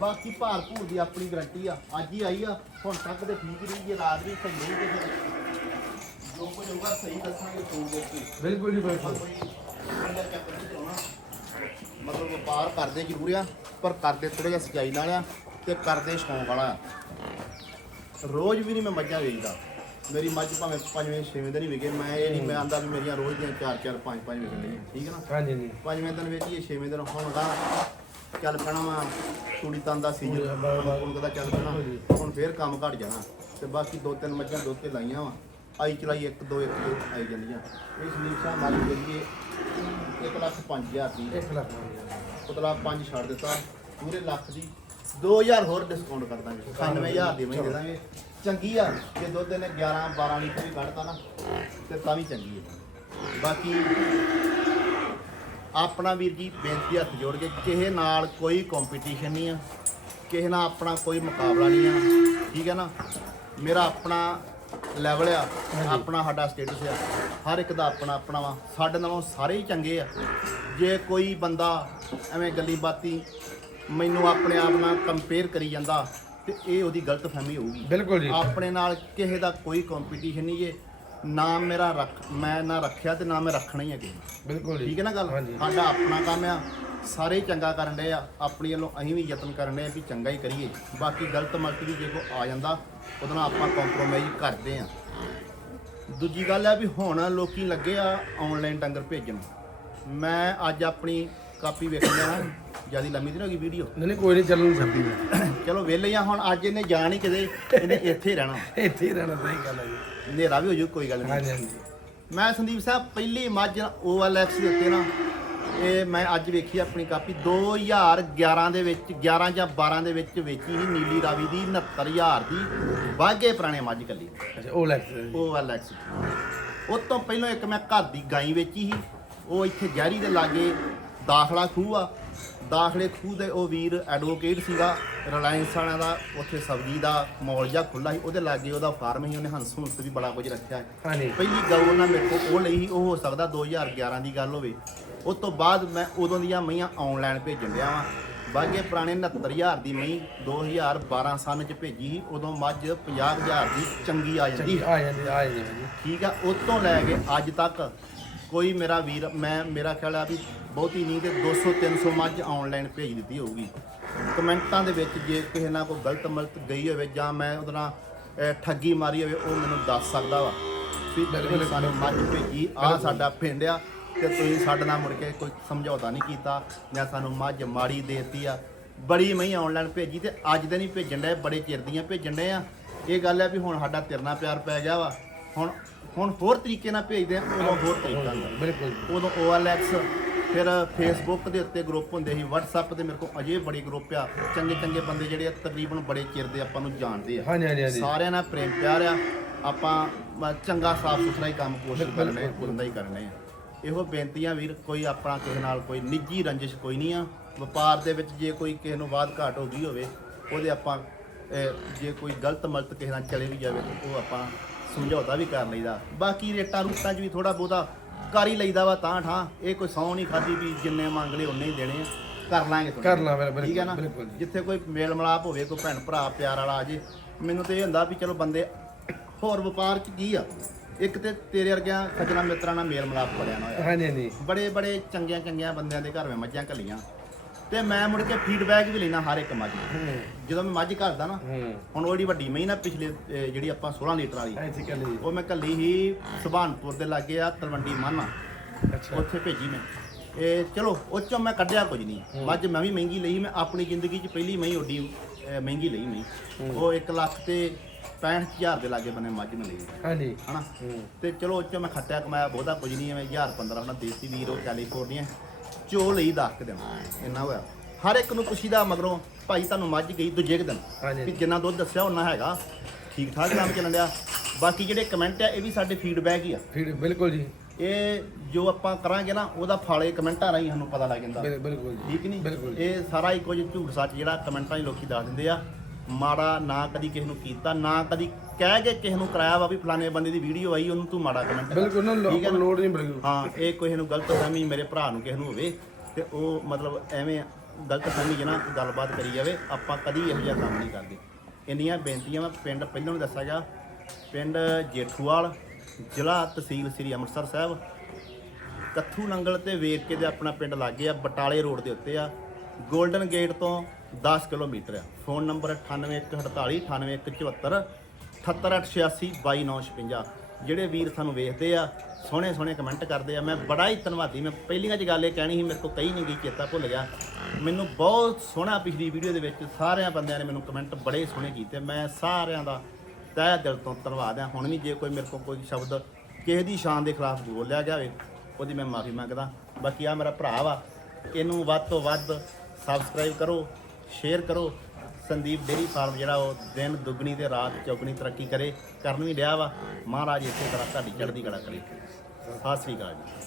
ਬਾਕੀ ਭਾਰ ਭੂਰ ਦੀ ਆਪਣੀ ਗਰੰਟੀ ਆ। ਅੱਜ ਹੀ ਆਈ ਆ। ਹੁਣ ਤੱਕ ਤੇ ਠੀਕ ਰਹੀ ਜੇ ਰਾਤ ਵੀ ਸਹੀ ਨਹੀਂ ਤੇ ਫਿਰ ਜੋ ਕੁਝ ਹੋਊਗਾ ਸਹੀ ਦੱਸਾਂਗੇ ਦੇ ਕੇ ਬਿਲਕੁਲ ਜੀ ਬਿਲਕੁਲ ਕੋਈ ਅੰਦਰ ਚੱਕਰ ਨਹੀਂ ਚਾਉਣਾ ਮਤਲਬ ਵਪਾਰ ਕਰਦੇ ਜ਼ਰੂਰ ਆ ਪਰ ਕਰਦੇ ਥੋੜਾ ਜਿਹਾ ਸਚਾਈ ਨਾਲ ਆ ਤੇ ਕਰਦੇ ਸ਼ੌਂਕ ਵਾਲਾ ਆ। ਰੋਜ਼ ਵੀ ਨਹੀਂ ਮੈਂ ਮੱਝਾਂ ਵੇਚਦਾ। ਮੇਰੀ ਮੱਝ ਭਾਵੇਂ ਪੰਜਵੇਂ ਛੇਵੇਂ ਦਿਨ ਹੀ ਵਿਕੇ ਮੈਂ ਇਹ ਨਹੀਂ ਮੈਂ ਆਂਦਾ ਵੀ ਮੇਰੀਆਂ ਰੋਜ਼ ਦੀਆਂ ਚਾਰ ਚਾਰ ਪੰਜ ਪੰਜ ਵਿਕਣ ਲਈਆਂ ਠੀਕ ਹੈ ਨਾ? ਹਾਂਜੀ ਜੀ ਪੰਜਵੇਂ ਦਿਨ ਵੇਚੀਏ ਛੇਵੇਂ ਦਿਨ ਹੁਣ ਦਾ ਚੱਲ ਪੈਣਾ ਵਾ ਤੂੜੀ ਤੰਦ ਦਾ ਸੀਜ਼ਨ ਹੁਣ ਦਾ ਚੱਲ ਪੈਣਾ। ਹੁਣ ਫੇਰ ਕੰਮ ਘਟ ਜਾਣਾ। ਤੇ ਬਾਕੀ ਦੋ ਤਿੰਨ ਮੱਝਾਂ ਦੁੱਧ ਤੇ ਲਾਈਆਂ ਵਾ। ਆਈ ਚਲਾਈ ਇੱਕ ਦੋ ਇੱਕ ਦੋ ਆਈ ਜਾਂਦੀਆਂ। ਇਹ ਸੰਦੀਪ ਸਾਹਿਬ ਮਾਲੀ ਕਰੀਏ 1 ਲੱਖ 5000 ਦੀ। 1 ਲੱਖ ਪੁਤਲਾ 5 ਛੱਡ ਦਿੱਤਾ। ਪੂਰੇ ਲੱਖ ਦੀ 2000 ਹੋਰ ਡਿਸਕਾਊਂਟ ਕਰ ਦਾਂਗੇ। 98000 ਦੀ ਮੈਂ ਦੇ ਦਾਂਗੇ। ਚੰਗੀ ਆ। ਜੇ ਦੁੱਧ ਨੇ 11 12 ਲੀਟਰ ਵੀ ਕੱਢਤਾ ਨਾ ਤੇ ਤਾਂ ਵੀ ਚੰਗੀ ਹੈ ਬਾਕੀ ਆਪਣਾ ਵੀਰ ਜੀ ਬੇਨਤੀ ਹੱਥ ਜੋੜ ਕੇ ਕਿਸੇ ਨਾਲ ਕੋਈ ਕੰਪੀਟੀਸ਼ਨ ਨਹੀਂ ਆ। ਕਿਸੇ ਨਾਲ ਆਪਣਾ ਕੋਈ ਮੁਕਾਬਲਾ ਨਹੀਂ ਆ। ਠੀਕ ਹੈ ਨਾ? ਮੇਰਾ ਆਪਣਾ ਲੈਵਲ ਆ ਆਪਣਾ ਸਾਡਾ ਸਟੇਟਸ ਆ। ਹਰ ਇੱਕ ਦਾ ਆਪਣਾ ਆਪਣਾ ਵਾ। ਸਾਡੇ ਨਾਲੋਂ ਸਾਰੇ ਹੀ ਚੰਗੇ ਆ। ਜੇ ਕੋਈ ਬੰਦਾ ਐਵੇਂ ਗੱਲੀ ਬਾਤੀ ਮੈਨੂੰ ਆਪਣੇ ਆਪ ਨਾਲ ਕੰਪੇਅਰ ਕਰੀ ਜਾਂਦਾ ਤੇ ਇਹ ਉਹਦੀ ਗਲਤ ਫਹਿਮੀ ਹੋਊਗੀ। ਬਿਲਕੁਲ ਜੀ। ਆਪਣੇ ਨਾਲ ਕਿਸੇ ਦਾ ਕੋਈ ਕੰਪੀਟੀਸ਼ਨ ਨਹੀਂ ਜੇ ਨਾ ਮੇਰਾ ਰੱਖ ਮੈਂ ਨਾ ਰੱਖਿਆ ਤੇ ਨਾ ਮੈਂ ਰੱਖਣਾ ਹੀ ਹੈ ਕਿਸੇ। ਬਿਲਕੁਲ ਜੀ। ਠੀਕ ਹੈ ਨਾ ਗੱਲ। ਸਾਡਾ ਆਪਣਾ ਕੰਮ ਆ। ਸਾਰੇ ਹੀ ਚੰਗਾ ਕਰਨ ਡਏ ਆ। ਆਪਣੀ ਵੱਲੋਂ ਅਸੀਂ ਵੀ ਯਤਨ ਕਰਨ ਡਏ ਆ ਵੀ ਚੰਗਾ ਹੀ ਕਰੀਏ। ਬਾਕੀ ਗਲਤ ਮਲਤ ਵੀ ਜੇ ਕੋ ਆ ਜਾਂਦਾ ਉਹਦੇ ਨਾਲ ਆਪਾਂ ਕੰਪਰੋਮਾਈਜ਼ ਕਰਦੇ ਆ ਦੂਜੀ ਗੱਲ ਆ ਵੀ ਹੁਣ ਲੋਕੀ ਲੱਗੇ ਆ ਆਨਲਾਈਨ ਡੰਗਰ ਭੇਜਣ। ਮੈਂ ਅੱਜ ਆਪਣੀ ਕਾਪੀ ਵੇਖਣ ਲਿਆ ਜਿਆਦੀ ਲੰਮੀ ਤੇ ਹੋ ਗਈ ਵੀਡੀਓ ਨਹੀਂ ਨਹੀਂ ਕੋਈ ਨਹੀਂ ਚੱਲਣ ਛੱਡੀ ਚਲੋ ਵਿਹਲੇ ਆ ਹੁਣ ਅੱਜ ਇਹਨੇ ਜਾਣ ਹੀ ਕਿਤੇ ਇਹਨੇ ਇੱਥੇ ਹੀ ਰਹਿਣਾ। ਇੱਥੇ ਹੀ ਰਹਿਣਾ ਸਹੀ ਗੱਲ ਹੈ ਜੀ। ਹਨੇਰਾ ਵੀ ਹੋ ਜੂ ਕੋਈ ਗੱਲ ਨਹੀਂ ਹਾਂਜੀ ਹਾਂਜੀ। ਮੈਂ ਸੰਦੀਪ ਸਾਹਿਬ ਪਹਿਲੀ ਮੱਝ OLX ਦੇ ਉੱਤੇ ਨਾ ਇਹ ਮੈਂ ਅੱਜ ਵੇਖੀ ਆਪਣੀ ਕਾਪੀ। 2011 ਦੇ ਵਿੱਚ 11 ਜਾਂ 12 ਦੇ ਵਿੱਚ ਵੇਚੀ ਸੀ ਨੀਲੀ ਰਾਵੀ ਦੀ 69000 ਦੀ ਬਾਗੇ ਪੁਰਾਣੇ ਮੱਝ ਕੱਲੀ। ਅੱਛਾ ਉਹ ਲੈਕਸ ਉਹ ਤੋਂ ਪਹਿਲਾਂ ਇੱਕ ਮੈਂ ਘਰ ਦੀ ਗਾਈ ਵੇਚੀ ਸੀ। ਉਹ ਇੱਥੇ ਜਹਿਰੀ ਦੇ ਲਾਗੇ ਦਾਖਲਾ ਖੂਹ ਆ। ਦਾਖਲੇ ਖੂਹ ਦੇ ਉਹ ਵੀਰ ਐਡਵੋਕੇਟ ਸੀਗਾ। ਰਿਲਾਇੰਸ ਵਾਲਿਆਂ ਦਾ ਉੱਥੇ ਸਬਜ਼ੀ ਦਾ ਮੌਲ ਜਿਹਾ ਖੁੱਲਾ ਸੀ। ਉਹਦੇ ਲਾਗੇ ਉਹਦਾ ਫਾਰਮ ਸੀ। ਉਹਨੇ ਹੰਸ ਹੁੰਸ ਵੀ ਬੜਾ ਕੁਝ ਰੱਖਿਆ ਹੈ ਹਾਂਜੀ। ਪਹਿਲੀ ਗਊ ਉਹਨਾਂ ਮੇਰੇ ਕੋਲ ਉਹ ਲਈ ਸੀ ਉਹ ਹੋ ਸਕਦਾ 2011 ਦੀ ਗੱਲ ਹੋਵੇ। ਉਸ ਤੋਂ ਬਾਅਦ ਮੈਂ ਉਦੋਂ ਦੀਆਂ ਮਈਆਂ ਆਨਲਾਈਨ ਭੇਜਣ ਡਿਆ ਵਾਂ। ਬਾਗੇ ਪੁਰਾਣੇ 69000 ਦੀ ਮਈ 2012 ਸਨ ਚ ਭੇਜੀ ਸੀ। ਉਦੋਂ ਮੱਝ 50000 ਦੀ ਚੰਗੀ ਆ ਜਾਂਦੀ ਆ ਜਾਂਦੀ ਆ ਜਾਂਦੀ ਜੀ। ਠੀਕ ਆ। ਉਸ ਤੋਂ ਲੈ ਕੇ ਅੱਜ ਤੱਕ ਕੋਈ ਮੇਰਾ ਵੀਰ ਮੈਂ ਮੇਰਾ ਖਿਆਲ ਆ ਵੀ ਬਹੁਤੀ ਨਹੀਂ ਤੇ 200 300 ਮੱਝ ਆਨਲਾਈਨ ਭੇਜ ਦਿੱਤੀ ਹੋਊਗੀ। ਕਮੈਂਟਾਂ ਦੇ ਵਿੱਚ ਜੇ ਕਿਸੇ ਨਾਲ ਕੋਈ ਗਲਤ ਮਲਤ ਗਈ ਹੋਵੇ ਜਾਂ ਮੈਂ ਉਹਦੇ ਨਾਲ ਠੱਗੀ ਮਾਰੀ ਹੋਵੇ ਉਹ ਮੈਨੂੰ ਦੱਸ ਸਕਦਾ ਵਾ। ਵੀ ਬਿਲਕੁਲ, ਸਾਨੂੰ ਮੱਝ ਭੇਜੀ ਆ ਸਾਡਾ ਪਿੰਡ ਆ ਤੇ ਤੁਸੀਂ ਸਾਡੇ ਨਾਲ ਮੁੜ ਕੇ ਕੋਈ ਸਮਝੌਤਾ ਨਹੀਂ ਕੀਤਾ ਜਾਂ ਸਾਨੂੰ ਮੱਝ ਮਾੜੀ ਦੇਤੀ ਆ। ਬੜੀ ਮਈ ਆਨਲਾਈਨ ਭੇਜੀ ਤੇ ਅੱਜ ਦੇ ਨਹੀਂ ਭੇਜਣ ਡਏ ਬੜੇ ਚਿਰ ਦੀਆਂ ਭੇਜਣ ਡਏ ਆ। ਇਹ ਗੱਲ ਹੈ ਵੀ ਹੁਣ ਸਾਡਾ ਤਿਰਨਾ ਪਿਆਰ ਪੈ ਗਿਆ ਵਾ। ਹੁਣ ਹੁਣ ਹੋਰ ਤਰੀਕੇ ਨਾਲ ਭੇਜਦੇ ਆ ਉਦੋਂ ਹੋਰ ਤਰੀਕਾ ਹੁੰਦਾ। ਬਿਲਕੁਲ। ਉਦੋਂ OLX ਫਿਰ ਫੇਸਬੁੱਕ ਦੇ ਉੱਤੇ ਗਰੁੱਪ ਹੁੰਦੇ ਸੀ WhatsApp ਤੇ ਮੇਰੇ ਕੋਲ ਅਜੇ ਬੜੇ ਗਰੁੱਪ ਆ। ਚੰਗੇ ਚੰਗੇ ਬੰਦੇ ਜਿਹੜੇ ਆ ਤਕਰੀਬਨ ਬੜੇ ਚਿਰ ਦੇ ਆਪਾਂ ਨੂੰ ਜਾਣਦੇ ਆ। ਹਾਂਜੀ ਹਾਂਜੀ ਹਾਂਜੀ। ਸਾਰਿਆਂ ਨਾਲ ਪ੍ਰੇਮ ਪਿਆਰ ਆ। ਆਪਾਂ ਮ- ਚੰਗਾ ਸਾਫ਼ ਸੁਥਰਾ ਹੀ ਕੰਮ ਕੋਸ਼ਿਸ਼ ਕਰਨੇ ਬਿਲਕੁਲ। ਉਦਾਂ ਹੀ ਕਰਨੇ ਆ। ਇਹੋ ਬੇਨਤੀਆਂ ਵੀਰ ਕੋਈ ਆਪਣਾ ਕਿਸੇ ਨਾਲ ਕੋਈ ਨਿੱਜੀ ਰੰਜਿਸ਼ ਕੋਈ ਨਹੀਂ ਆ। ਵਪਾਰ ਦੇ ਵਿੱਚ ਜੇ ਕੋਈ ਕਿਸੇ ਨੂੰ ਬਾਤ ਘਾਟ ਹੋ ਗਈ ਹੋਵੇ ਉਹਦੇ ਆਪਾਂ ਅਹ, ਜੇ ਕੋਈ ਗਲਤ ਮਲਤ ਕਿਸੇ ਨਾਲ ਚਲੇ ਵੀ ਜਾਵੇ ਤਾਂ ਉਹ ਆਪਾਂ ਸਮਝੌਤਾ ਵੀ ਕਰ ਲਈਦਾ। ਬਾਕੀ ਰੇਟਾਂ ਰੂਟਾਂ 'ਚ ਵੀ ਥੋੜਾ ਬਹੁਤਾ ਕਰ ਹੀ ਲਈਦਾ ਵਾ ਤਾਂ ਠਾਂ। ਇਹ ਕੋਈ ਸੌ ਨਹੀਂ ਖਾਦੀ ਵੀ ਜਿੰਨੇ ਮੰਗ ਲਏ ਉਨੇ ਹੀ ਦੇਣੇ ਆ। ਕਰ ਲਾਂਗੇ ਤੁਹਾਡੇ। ਕਰ ਲਾਂ ਬਿਲਕੁਲ ਠੀਕ ਹੈ ਨਾ? ਬਿਲਕੁਲ ਜੀ। ਜਿੱਥੇ ਕੋਈ ਮੇਲ ਮਲਾਪ ਹੋਵੇ ਕੋਈ ਭੈਣ ਭਰਾ ਪਿਆਰ ਵਾਲਾ ਆ ਜੇ ਮੈਨੂੰ ਤੇ ਇਹ ਹੁੰਦਾ ਵੀ ਚਲੋ ਬੰਦੇ ਹੋਰ ਵਪਾਰ ਚ ਕੀ ਆ? ਇੱਕ ਤੇ ਤੇਰੇ ਵਰਗਿਆਂ ਸੱਜਣਾ ਮਿੱਤਰਾਂ ਨਾਲ ਮੇਲ ਮਲਾਪ ਬੜਿਆ ਨਾ ਹੋਇਆ। ਹਾਂਜੀ ਹਾਂਜੀ। ਬੜੇ ਬੜੇ ਚੰਗਿਆਂ ਚੰਗਿਆਂ ਬੰਦਿਆਂ ਦੇ ਘਰ ਮੈਂ ਮੱਝਾਂ ਘੱਲੀਆਂ। ਤੇ ਮੈਂ ਮੁੜ ਕੇ ਫੀਡਬੈਕ ਵੀ ਲੈਣਾ ਹਰ ਇੱਕ ਮੱਝ ਦਾ। ਹੂੰ। ਜਦੋਂ ਮੈਂ ਮੱਝ ਘਰਦਾ ਨਾ ਹੂੰ। ਹੁਣ ਉਹ ਜਿਹੜੀ ਵੱਡੀ ਮਹੀਂ ਨਾ ਪਿਛਲੇ ਅਹ, ਜਿਹੜੀ ਆਪਾਂ 16 ਲੀਟਰ ਵਾਲੀ ਇੱਥੇ ਕਰ ਲਈ ਉਹ ਮੈਂ ਘੱਲੀ ਹੀ ਸੁਭਾਨਪੁਰ ਦੇ ਲਾਗੇ ਆ ਤਲਵੰਡੀ ਮਾਨਾ। ਅੱਛਾ। ਉੱਥੇ ਭੇਜੀ ਮੈਂ। ਇਹ ਚਲੋ ਉਹ ਚੋਂ ਮੈਂ ਕੱਢਿਆ ਕੁਝ ਨਹੀਂ। ਮੱਝ ਮੈਂ ਵੀ ਮਹਿੰਗੀ ਲਈ ਮੈਂ ਆਪਣੀ ਜ਼ਿੰਦਗੀ 'ਚ ਪਹਿਲੀ ਮਹੀਂ ਓਡੀ ਅਹ, ਮਹਿੰਗੀ ਲਈ ਮੈਂ ਉਹ 1 ਲੱਖ ਤੇ 65000 ਦੇ ਲਾਗੇ ਬਨੇ ਮੱਝ ਮੈਂ ਲਈ ਹਾਂਜੀ। ਹਨਾ? ਹੂੰ। ਤੇ ਚਲੋ ਉਹ ਚੋਂ ਮੈਂ ਖੱਟਿਆ ਕਮਾਇਆ ਬਹੁਤਾ ਕੁਝ ਨਹੀਂ ਐਵੇਂ 1000 15 ਆਪਣਾ ਦੇਸੀ ਵੀਰ ਉਹ ਕੈਲੀਫੋਰਨੀਆ ਚੋ ਲਈ ਦੱਸ ਕੇ ਦੇਣਾ ਇੰਨਾ ਹੋਇਆ। ਹਰ ਇੱਕ ਨੂੰ ਪੁੱਛੀਦਾ ਮਗਰੋਂ ਭਾਈ ਤੁਹਾਨੂੰ ਮੱਝ ਗਈ ਦੂਜੇ ਕੁ ਦਿਨ। ਹਾਂਜੀ। ਵੀ ਜਿੰਨਾ ਦੁੱਧ ਦੱਸਿਆ ਉਹਨਾਂ ਹੈਗਾ। ਠੀਕ ਠਾਕ ਕੰਮ ਚੱਲਣ ਡਿਆ। ਬਾਕੀ ਜਿਹੜੇ ਕਮੈਂਟ ਆ ਇਹ ਵੀ ਸਾਡੇ ਫੀਡਬੈਕ ਹੀ ਆ। ਫਿਰ ਬਿਲਕੁਲ ਜੀ। ਇਹ ਜੋ ਆਪਾਂ ਕਰਾਂਗੇ ਨਾ ਉਹਦਾ ਫਲ ਇਹ ਕਮੈਂਟਾਂ ਰਾਹੀਂ ਸਾਨੂੰ ਪਤਾ ਲੱਗ ਜਾਂਦਾ। ਬਿਲ- ਬਿਲਕੁਲ ਜੀ। ਠੀਕ ਨਹੀਂ? ਬਿਲਕੁਲ ਜੀ। ਇਹ ਸਾਰਾ ਹੀ ਕੁਝ ਝੂਠ ਸੱਚ ਜਿਹੜਾ ਕਮੈਂਟਾਂ 'ਚ ਲੋਕੀ ਦੱਸ ਦਿੰਦੇ ਆ। ਮਾੜਾ ਨਾ ਕਦੀ ਕਿਸੇ ਨੂੰ ਕੀਤਾ ਨਾ ਕਦੀ ਕਹਿ ਕੇ ਕਿਸੇ ਨੂੰ ਕਰਾਇਆ ਵਾ ਵੀ ਫਲਾਣੇ ਬੰਦੇ ਦੀ ਵੀਡੀਓ ਆਈ ਉਹਨੂੰ ਤੂੰ ਮਾੜਾ ਕਮੈਂਟ ਬਿਲਕੁਲ ਨਾ ਨਾ? ਲੋਡ ਨਹੀਂ ਬਿਲਕੁਲ ਹਾਂ ਇਹ ਕਿਸੇ ਨੂੰ ਗਲਤ ਫਹਿਮੀ ਮੇਰੇ ਭਰਾ ਨੂੰ ਕਿਸੇ ਨੂੰ ਹੋਵੇ ਤੇ ਉਹ ਮਤਲਬ ਐਵੇਂ ਗਲਤ ਫਹਿਮੀ ਜਨਾ ਗੱਲਬਾਤ ਕਰੀ ਜਾਵੇ ਆਪਾਂ ਕਦੀ ਇਹੋ ਜਿਹਾ ਕੰਮ ਨਹੀਂ ਕਰਦੇ। ਇੰਨੀਆਂ ਬੇਨਤੀਆਂ ਮੈਂ ਪਿੰਡ ਪਹਿਲਾਂ ਵੀ ਦੱਸਿਆ ਗਿਆ ਪਿੰਡ ਜੇਠੂਵਾਲ ਜ਼ਿਲ੍ਹਾ ਤਹਿਸੀਲ ਸ੍ਰੀ ਅੰਮ੍ਰਿਤਸਰ ਸਾਹਿਬ। ਕੱਥੂ ਨੰਗਲ ਤੇ ਵੇਖ ਕੇ ਦੇ ਆਪਣਾ ਪਿੰਡ ਲੱਗੇ ਆ ਬਟਾਲੇ ਰੋਡ ਦੇ ਉੱਤੇ ਆ। 골ਡਨ ਗੇਟ ਤੋਂ 10 ਕਿਲੋਮੀਟਰ ਆ। ਫੋਨ ਨੰਬਰ 9848 98174 78886 22956 ਜਿਹੜੇ ਵੀਰ ਸਾਨੂੰ ਵੇਖਦੇ ਆ, ਸੋਹਣੇ ਸੋਹਣੇ ਕਮੈਂਟ ਕਰਦੇ ਆ, ਮੈਂ ਬੜਾ ਹੀ ਧੰਨਵਾਦੀ, ਮੈਂ ਪਹਿਲੀਆਂ ਚ ਗੱਲ ਇਹ ਕਹਿਣੀ ਸੀ, ਮੇਰੇ ਕੋਲ ਕਈ ਨਹੀਂ ਗਈ ਚੇਤਾ ਭੁੱਲ ਗਿਆ। ਮੈਨੂੰ ਬਹੁਤ ਸੋਹਣਾ ਪਿਛਲੀ ਵੀਡੀਓ ਦੇ ਵਿੱਚ ਸਾਰਿਆਂ ਬੰਦਿਆਂ ਨੇ ਮੈਨੂੰ ਕਮੈਂਟ ਬੜੇ ਸੋਹਣੇ ਕੀਤੇ। ਮੈਂ ਸਾਰਿਆਂ ਦਾ ਤਹਿ ਦਿਲ ਤੋਂ ਧੰਨਵਾਦ ਆ। ਹੁਣ ਵੀ ਜੇ ਕੋਈ ਮੇਰੇ ਕੋਲ ਕੋਈ ਸ਼ਬਦ ਕਿਸੇ ਦੀ ਸ਼ਾਨ ਦੇ ਖਿਲਾਫ ਬੋਲਿਆ ਜਾਵੇ, ਉਹਦੀ ਮੈਂ ਮਾਫੀ ਮੰਗਦਾ। ਬਾਕੀ ਆ ਮੇਰਾ ਭਰਾ ਵਾ, ਇਹਨੂੰ ਵੱਧ ਤੋਂ ਵੱਧ ਸਬਸਕ੍ਰਾਈਬ ਕਰੋ। ਸ਼ੇਅਰ ਕਰੋ। ਸੰਦੀਪ ਡੇਰੀ ਫਾਰਮ, ਜਿਹੜਾ ਉਹ ਦਿਨ ਦੁੱਗਣੀ ਤੇ ਰਾਤ ਚੌਗਣੀ ਤਰੱਕੀ ਕਰੇ, ਕਰਨ ਵੀ ਡਿਆ ਵਾ। ਮਹਾਰਾਜ ਇਸੇ ਤਰ੍ਹਾਂ ਤੁਹਾਡੀ ਚੜ੍ਹਦੀ ਕਲਾ ਕਰੇ। ਸਤਿ ਸ੍ਰੀ ਅਕਾਲ ਜੀ।